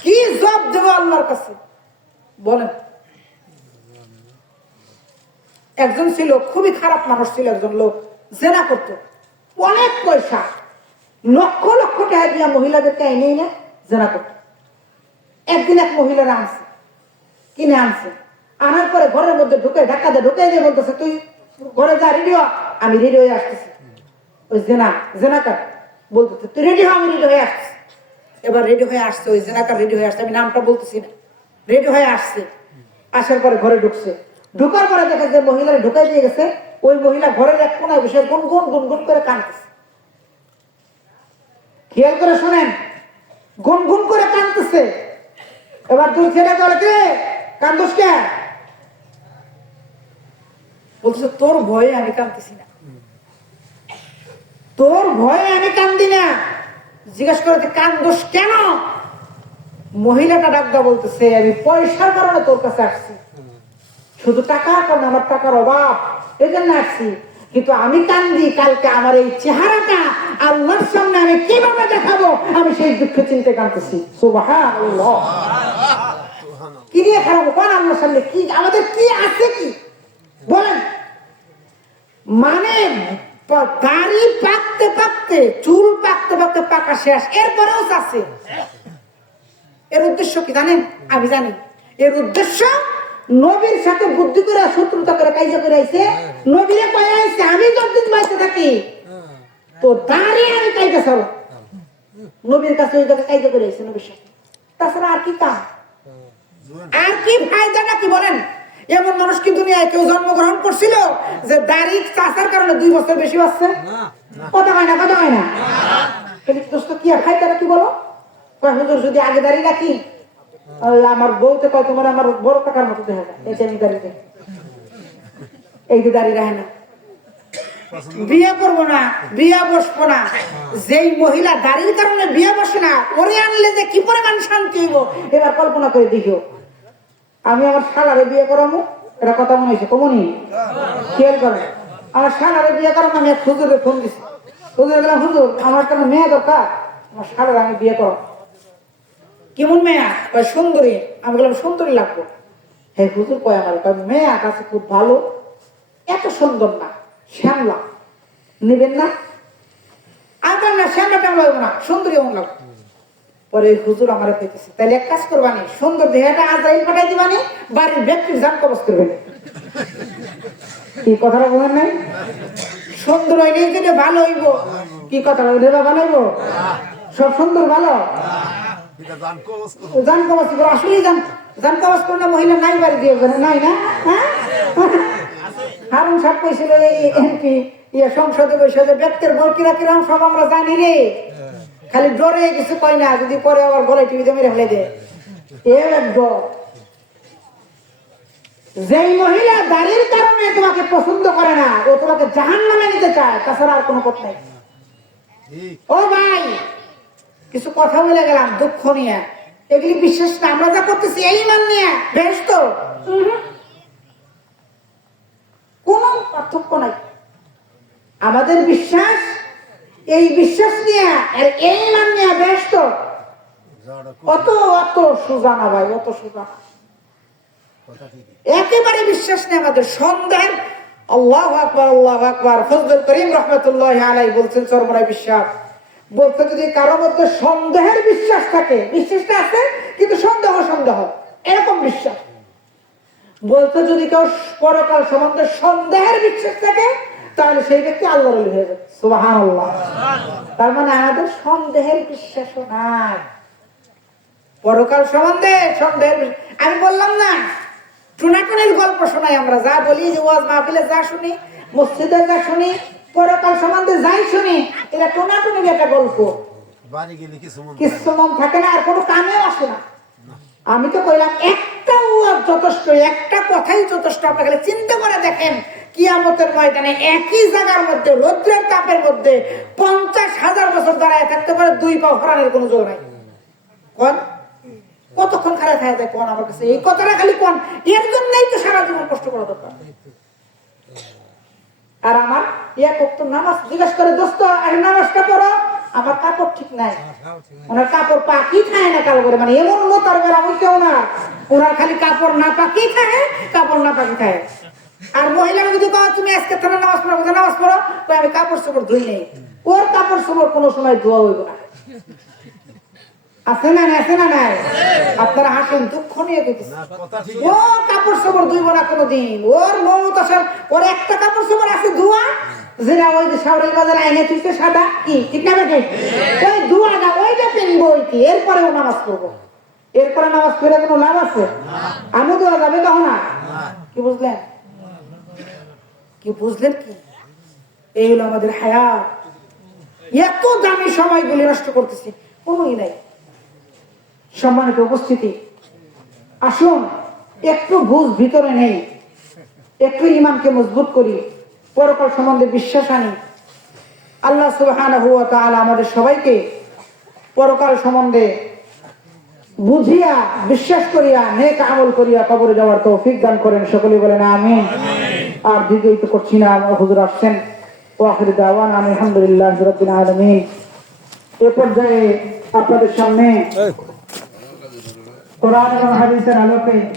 কি জব দেবো আল্লাহর কাছে বলেন? একজন ছিল, খুবই খারাপ মানুষ ছিল, একজন লোক জেনা করত, অনেক পয়সা, লক্ষ লক্ষ টাকা দিয়া মহিলাদেরকে এনে এনে জেনা করত। একদিন এক মহিলারা আনছে, কিনে আনছে, আনার পরে ঘরের মধ্যে ঢুকে ধাক্কা দিয়ে ঢুকে দিয়ে বলতেছে তুই ঘরে যা, রেডি হ, আমি রেডি হয়ে আসতেছি। ওই জেনাকার বলতেছে তুই রেডি হ, আমি রেডি হয়ে আসছি। এবার রেডি হয়ে আসছে, ওই জেনাকার রেডি হয়ে আসছে, আমি নামটা বলতেছি না, রেডি হয়ে আসছে। আসার পরে ঘরে ঢুকছে, ঢুকার পরে দেখে যে মহিলারা ঢুকাই দিয়ে গেছে, ওই মহিলা ঘরের এক কোনায় বসে গুনগুন গুনগুন করে কাঁদতেছে। খেয়াল করে শোনেন, গুনগুন করে কাঁদতেছে। এবার তুই ছেলে বলে কে কান্দোস কে? বলছে তোর ভয়ে আমি কাঁদতেছি না, তোর ভয়ে আমি কান্দি না। জিজ্ঞেস করে কান্দোস কেন? মহিলাটা ডাকদা বলতেছে আমি পয়সার কারণে তোর কাছে আসছি, শুধু টাকার কারণে, আমার টাকার অভাব, এই জন্য আসছি। কিন্তু আমি কান্দি, কালকে আমার এই চেহারাটা আল্লাহর সামনে আমি কিভাবে দেখাবো, আমি সেই দুঃখে চিনতে কাঁদতেছি। সুবহানাল্লাহ। কি দিয়ে খারাপ কোন আল্লাহর সামনে কি আমাদের কি আছে কি বলেন? মানে দাড়ি পাকতে পাকতে, চুল পাকতে পাকতে পাকা শেষ, এরপরেও আছে। এর উদ্দেশ্য কি জানেন? আমি জানি এর উদ্দেশ্য নবীর সাথে বুদ্ধি করে শত্রুতা করে কাইজা করে আইছে, নবীরে কয়ে আইছে আমি যতদিন বাইতে থাকি তো দাঁড়িয়ে আমি কাইজা ছাড়ো। নবীর কাছে ওই জায়গায় কাইজা করে আইছে নবীর সাথে। তাছাড়া আর কি কাম, আর কি ফায়দাটা কি বলেন? এমন মানুষ কি দুনিয়ায় কেউ জন্মগ্রহণ করছিল যে দাড়ি চাষার কারণে 2 বছর বেশি বাঁচছে? কথা হয় না, কথা হয় না। দোস্ত কি আর ফায়দাটা কি বলো? হুজুর যদি আগে দাঁড়িয়ে রাখি, আমার বউতে কয় তোমার আমার বড় টাকার মতো দেখা যায়, এই যে আমি দাঁড়িয়ে এই যে দাঁড়িয়ে রাখে না, বিয়ে করবো না, বিয়ে বসবো না, যেই মহিলা দাড়ির কারণে বিয়ে বসে না, ওরে আনলে যে কি পরিমাণ শান্তি হইব এবার কল্পনা করে দেখিও। আমি আমার শালারে বিয়ে করাবো, এটা কথা মনে হয়েছে কমনি খেয়াল করে। আমার শালারে বিয়ে করাবো, আমি এক হুজুরে ফোন দিছি, হুজুরে গেলাম, হুজুর আমার একটা মেয়ে দরকার, আমার শালারে আমি বিয়ে করব। কেমন মেয়া? সুন্দরী। আমি বললাম সুন্দরী লাগবো। হ্যাঁ হুজুর কয় আমার মেয়ে কাছে খুব ভালো, এত সুন্দর না, শ্যামলা নিবেন না? আমার না শ্যামলা টামলা হইব না, সুন্দরী এমন লাগবে। পরে হুজুর আমার কইতেছে তাহলে এক কাজ করবানি, সুন্দর দেহটা আজরাইল পাঠাই দিবানি, বাড়ির ব্যক্তির জান কবজ করবেন। কি কথাটা বলেন নাই? সুন্দর হইলেই যদি ভালো হইব, কি কথাটা দেবা ভালো হইব? সব সুন্দর ভালো জান কবজ করে, আসলেই জান কবজ করলে মহিলা নাই বাড়ি দিয়ে নাই না? হ্যাঁ হারুন সাহেব কইছিল এমপি সংসদে বসে ব্যক্তির বল কিরা কিরাম সব আমরা জানি রে, খালি ডরে কিছু কয় না, যদি পরে আবার বলে টিভিতে মেরে ফেলে দেয়। যেই মহিলা দাড়ির কারণে তোমাকে পছন্দ করে না, ও তোমাকে জাহান্নামে নিতে চায়, তাছাড়া আর কোনো পথ নাই। ও ভাই কিছু কথা বলে গেলাম দুঃখ নিয়ে, এগুলি বিশ্বাস না, আমরা যা করতেছি এই মান নিয়ে বেশ তো কোন পার্থক্য নাই। আমাদের বিশ্বাস এই বিশ্বাস নিয়ে আর এই মান নিয়ে ব্যস্ত, অত অত সোজা না ভাই, অত সোজা একেবারে বিশ্বাস নেই আমাদের। সন্দেহের আল্লাহু আকবার, আল্লাহু আকবার। ফজলুল করিম রাহমাতুল্লাহি আলাইহি বলছেন চরমরাই বিশ্বাস বলতে, যদি কারো মধ্যে সন্দেহের বিশ্বাস থাকে, বিশ্বাসটা আছে কিন্তু সন্দেহ সন্দেহ এরকম বিশ্বাস বলতে, যদি কেউ পরকাল সম্বন্ধে সন্দেহের বিশ্বাস থাকে তাহলে সেই ব্যক্তি আল্লাহর ওলি হয়ে যাবে। সুবহানাল্লাহ। তার মানে আমাদের সন্দেহের বিশ্বাসও নাই পরকাল সম্বন্ধে, সন্দেহের। আমি বললাম না টুনাটুনির গল্প শোনাই, আমরা যা বলি যে ওয়াজ মাহফিলে যা শুনি, মসজিদে যা শুনি, পরকাল সম্বন্ধে যাই শুনি, এটা টুনাটুনির একটা গল্প, কিছু মন থাকে না, আর কোনো কামেও আসে না। আমি তো কইলাম একটা ওয়াজ যথেষ্ট, একটা কথাই যথেষ্ট। আপনি খালি চিন্তা করে দেখেন, কিয়ামতের ময়দানে একই জায়গার মধ্যে রৌদ্রের তাপের মধ্যে 50,000 বছর দাঁড়ায় থাকতে পারে, 2 পা হরানোর কোনো জোর নাই। কোন কতক্ষণ খারাপ খাওয়া যায় কোন আমার কাছে, এই কথাটা খালি কোন, এর জন্যই তো সারা জীবন কষ্ট করা দরকার। আর আমার নামাজ জিজ্ঞাসা করে, দোস্ত নামাজটা পড়ো, আমার কাপড় ঠিক নাই, ওনার কাপড় পাকি খায় না কালো করে, মানে এমন মতার বেড়া হইতে না, ওনার খালি কাপড় না পাকি খায়, কাপড় না পাকি খায়। আর মহিলারা যদি কও তুমি আজকে থানা নামাজ পড়ো, নামাজ পড়ো, আমি কাপড় চোপড় ধুই নেই, ওর কাপড় চোপড় কোনো সময় ধোয়া হইব না। আছে না? আছে না? নাই? আপনারা হাসেন, দুঃখ নিয়ে দিতেছে। ও কাপড় চোপড় ধুইব না কোনোদিন, ওর মমতার, ওর একটা কাপড় চোপড় আছে ধোয়া, যেটা ওই যে শাওরের বাজারে আইনে তুইছে সাদা, কি ঠিক না বেটে, ওই ধোয়াটা ওইটা কিনবো, ওইটি এরপরে ও নামাজ পড়বো। এরপরে নামাজ পড়ে কোনো লাভ আছে? আমি দেওয়া যাবে তখন না। কি বুঝলেন? কি বুঝলেন? কি এই হলো আমাদের হায়াত। এত দামি সময়গুলি নষ্ট করতেছি, কোনোই নাই। সম্মানিত উপস্থিতি, আসুন একটু বুঝ ভিতরে নেই, একটু ইমানকে মজবুত করি, পরকাল সম্বন্ধে বিশ্বাস আনি। আল্লাহ সুবহানাহু ওয়া তাআলা আমাদের সবাইকে পরকাল সম্বন্ধে বুঝিয়া, বিশ্বাস করিয়া, নেক আমল করিয়া কবরে যাওয়ার তৌফিক দান করেন। সকলেই বলেন আমিন। আর দ্বিতীয়ত করছি না, আমার হুজুর আসছেন। ওয়া আখিরু দাওয়ানা আলহামদুলিল্লাহি রাব্বিল আলামিন। এ পর্যায়ে আপনাদের সামনে কোরআন এবং হাদিসের আলোকে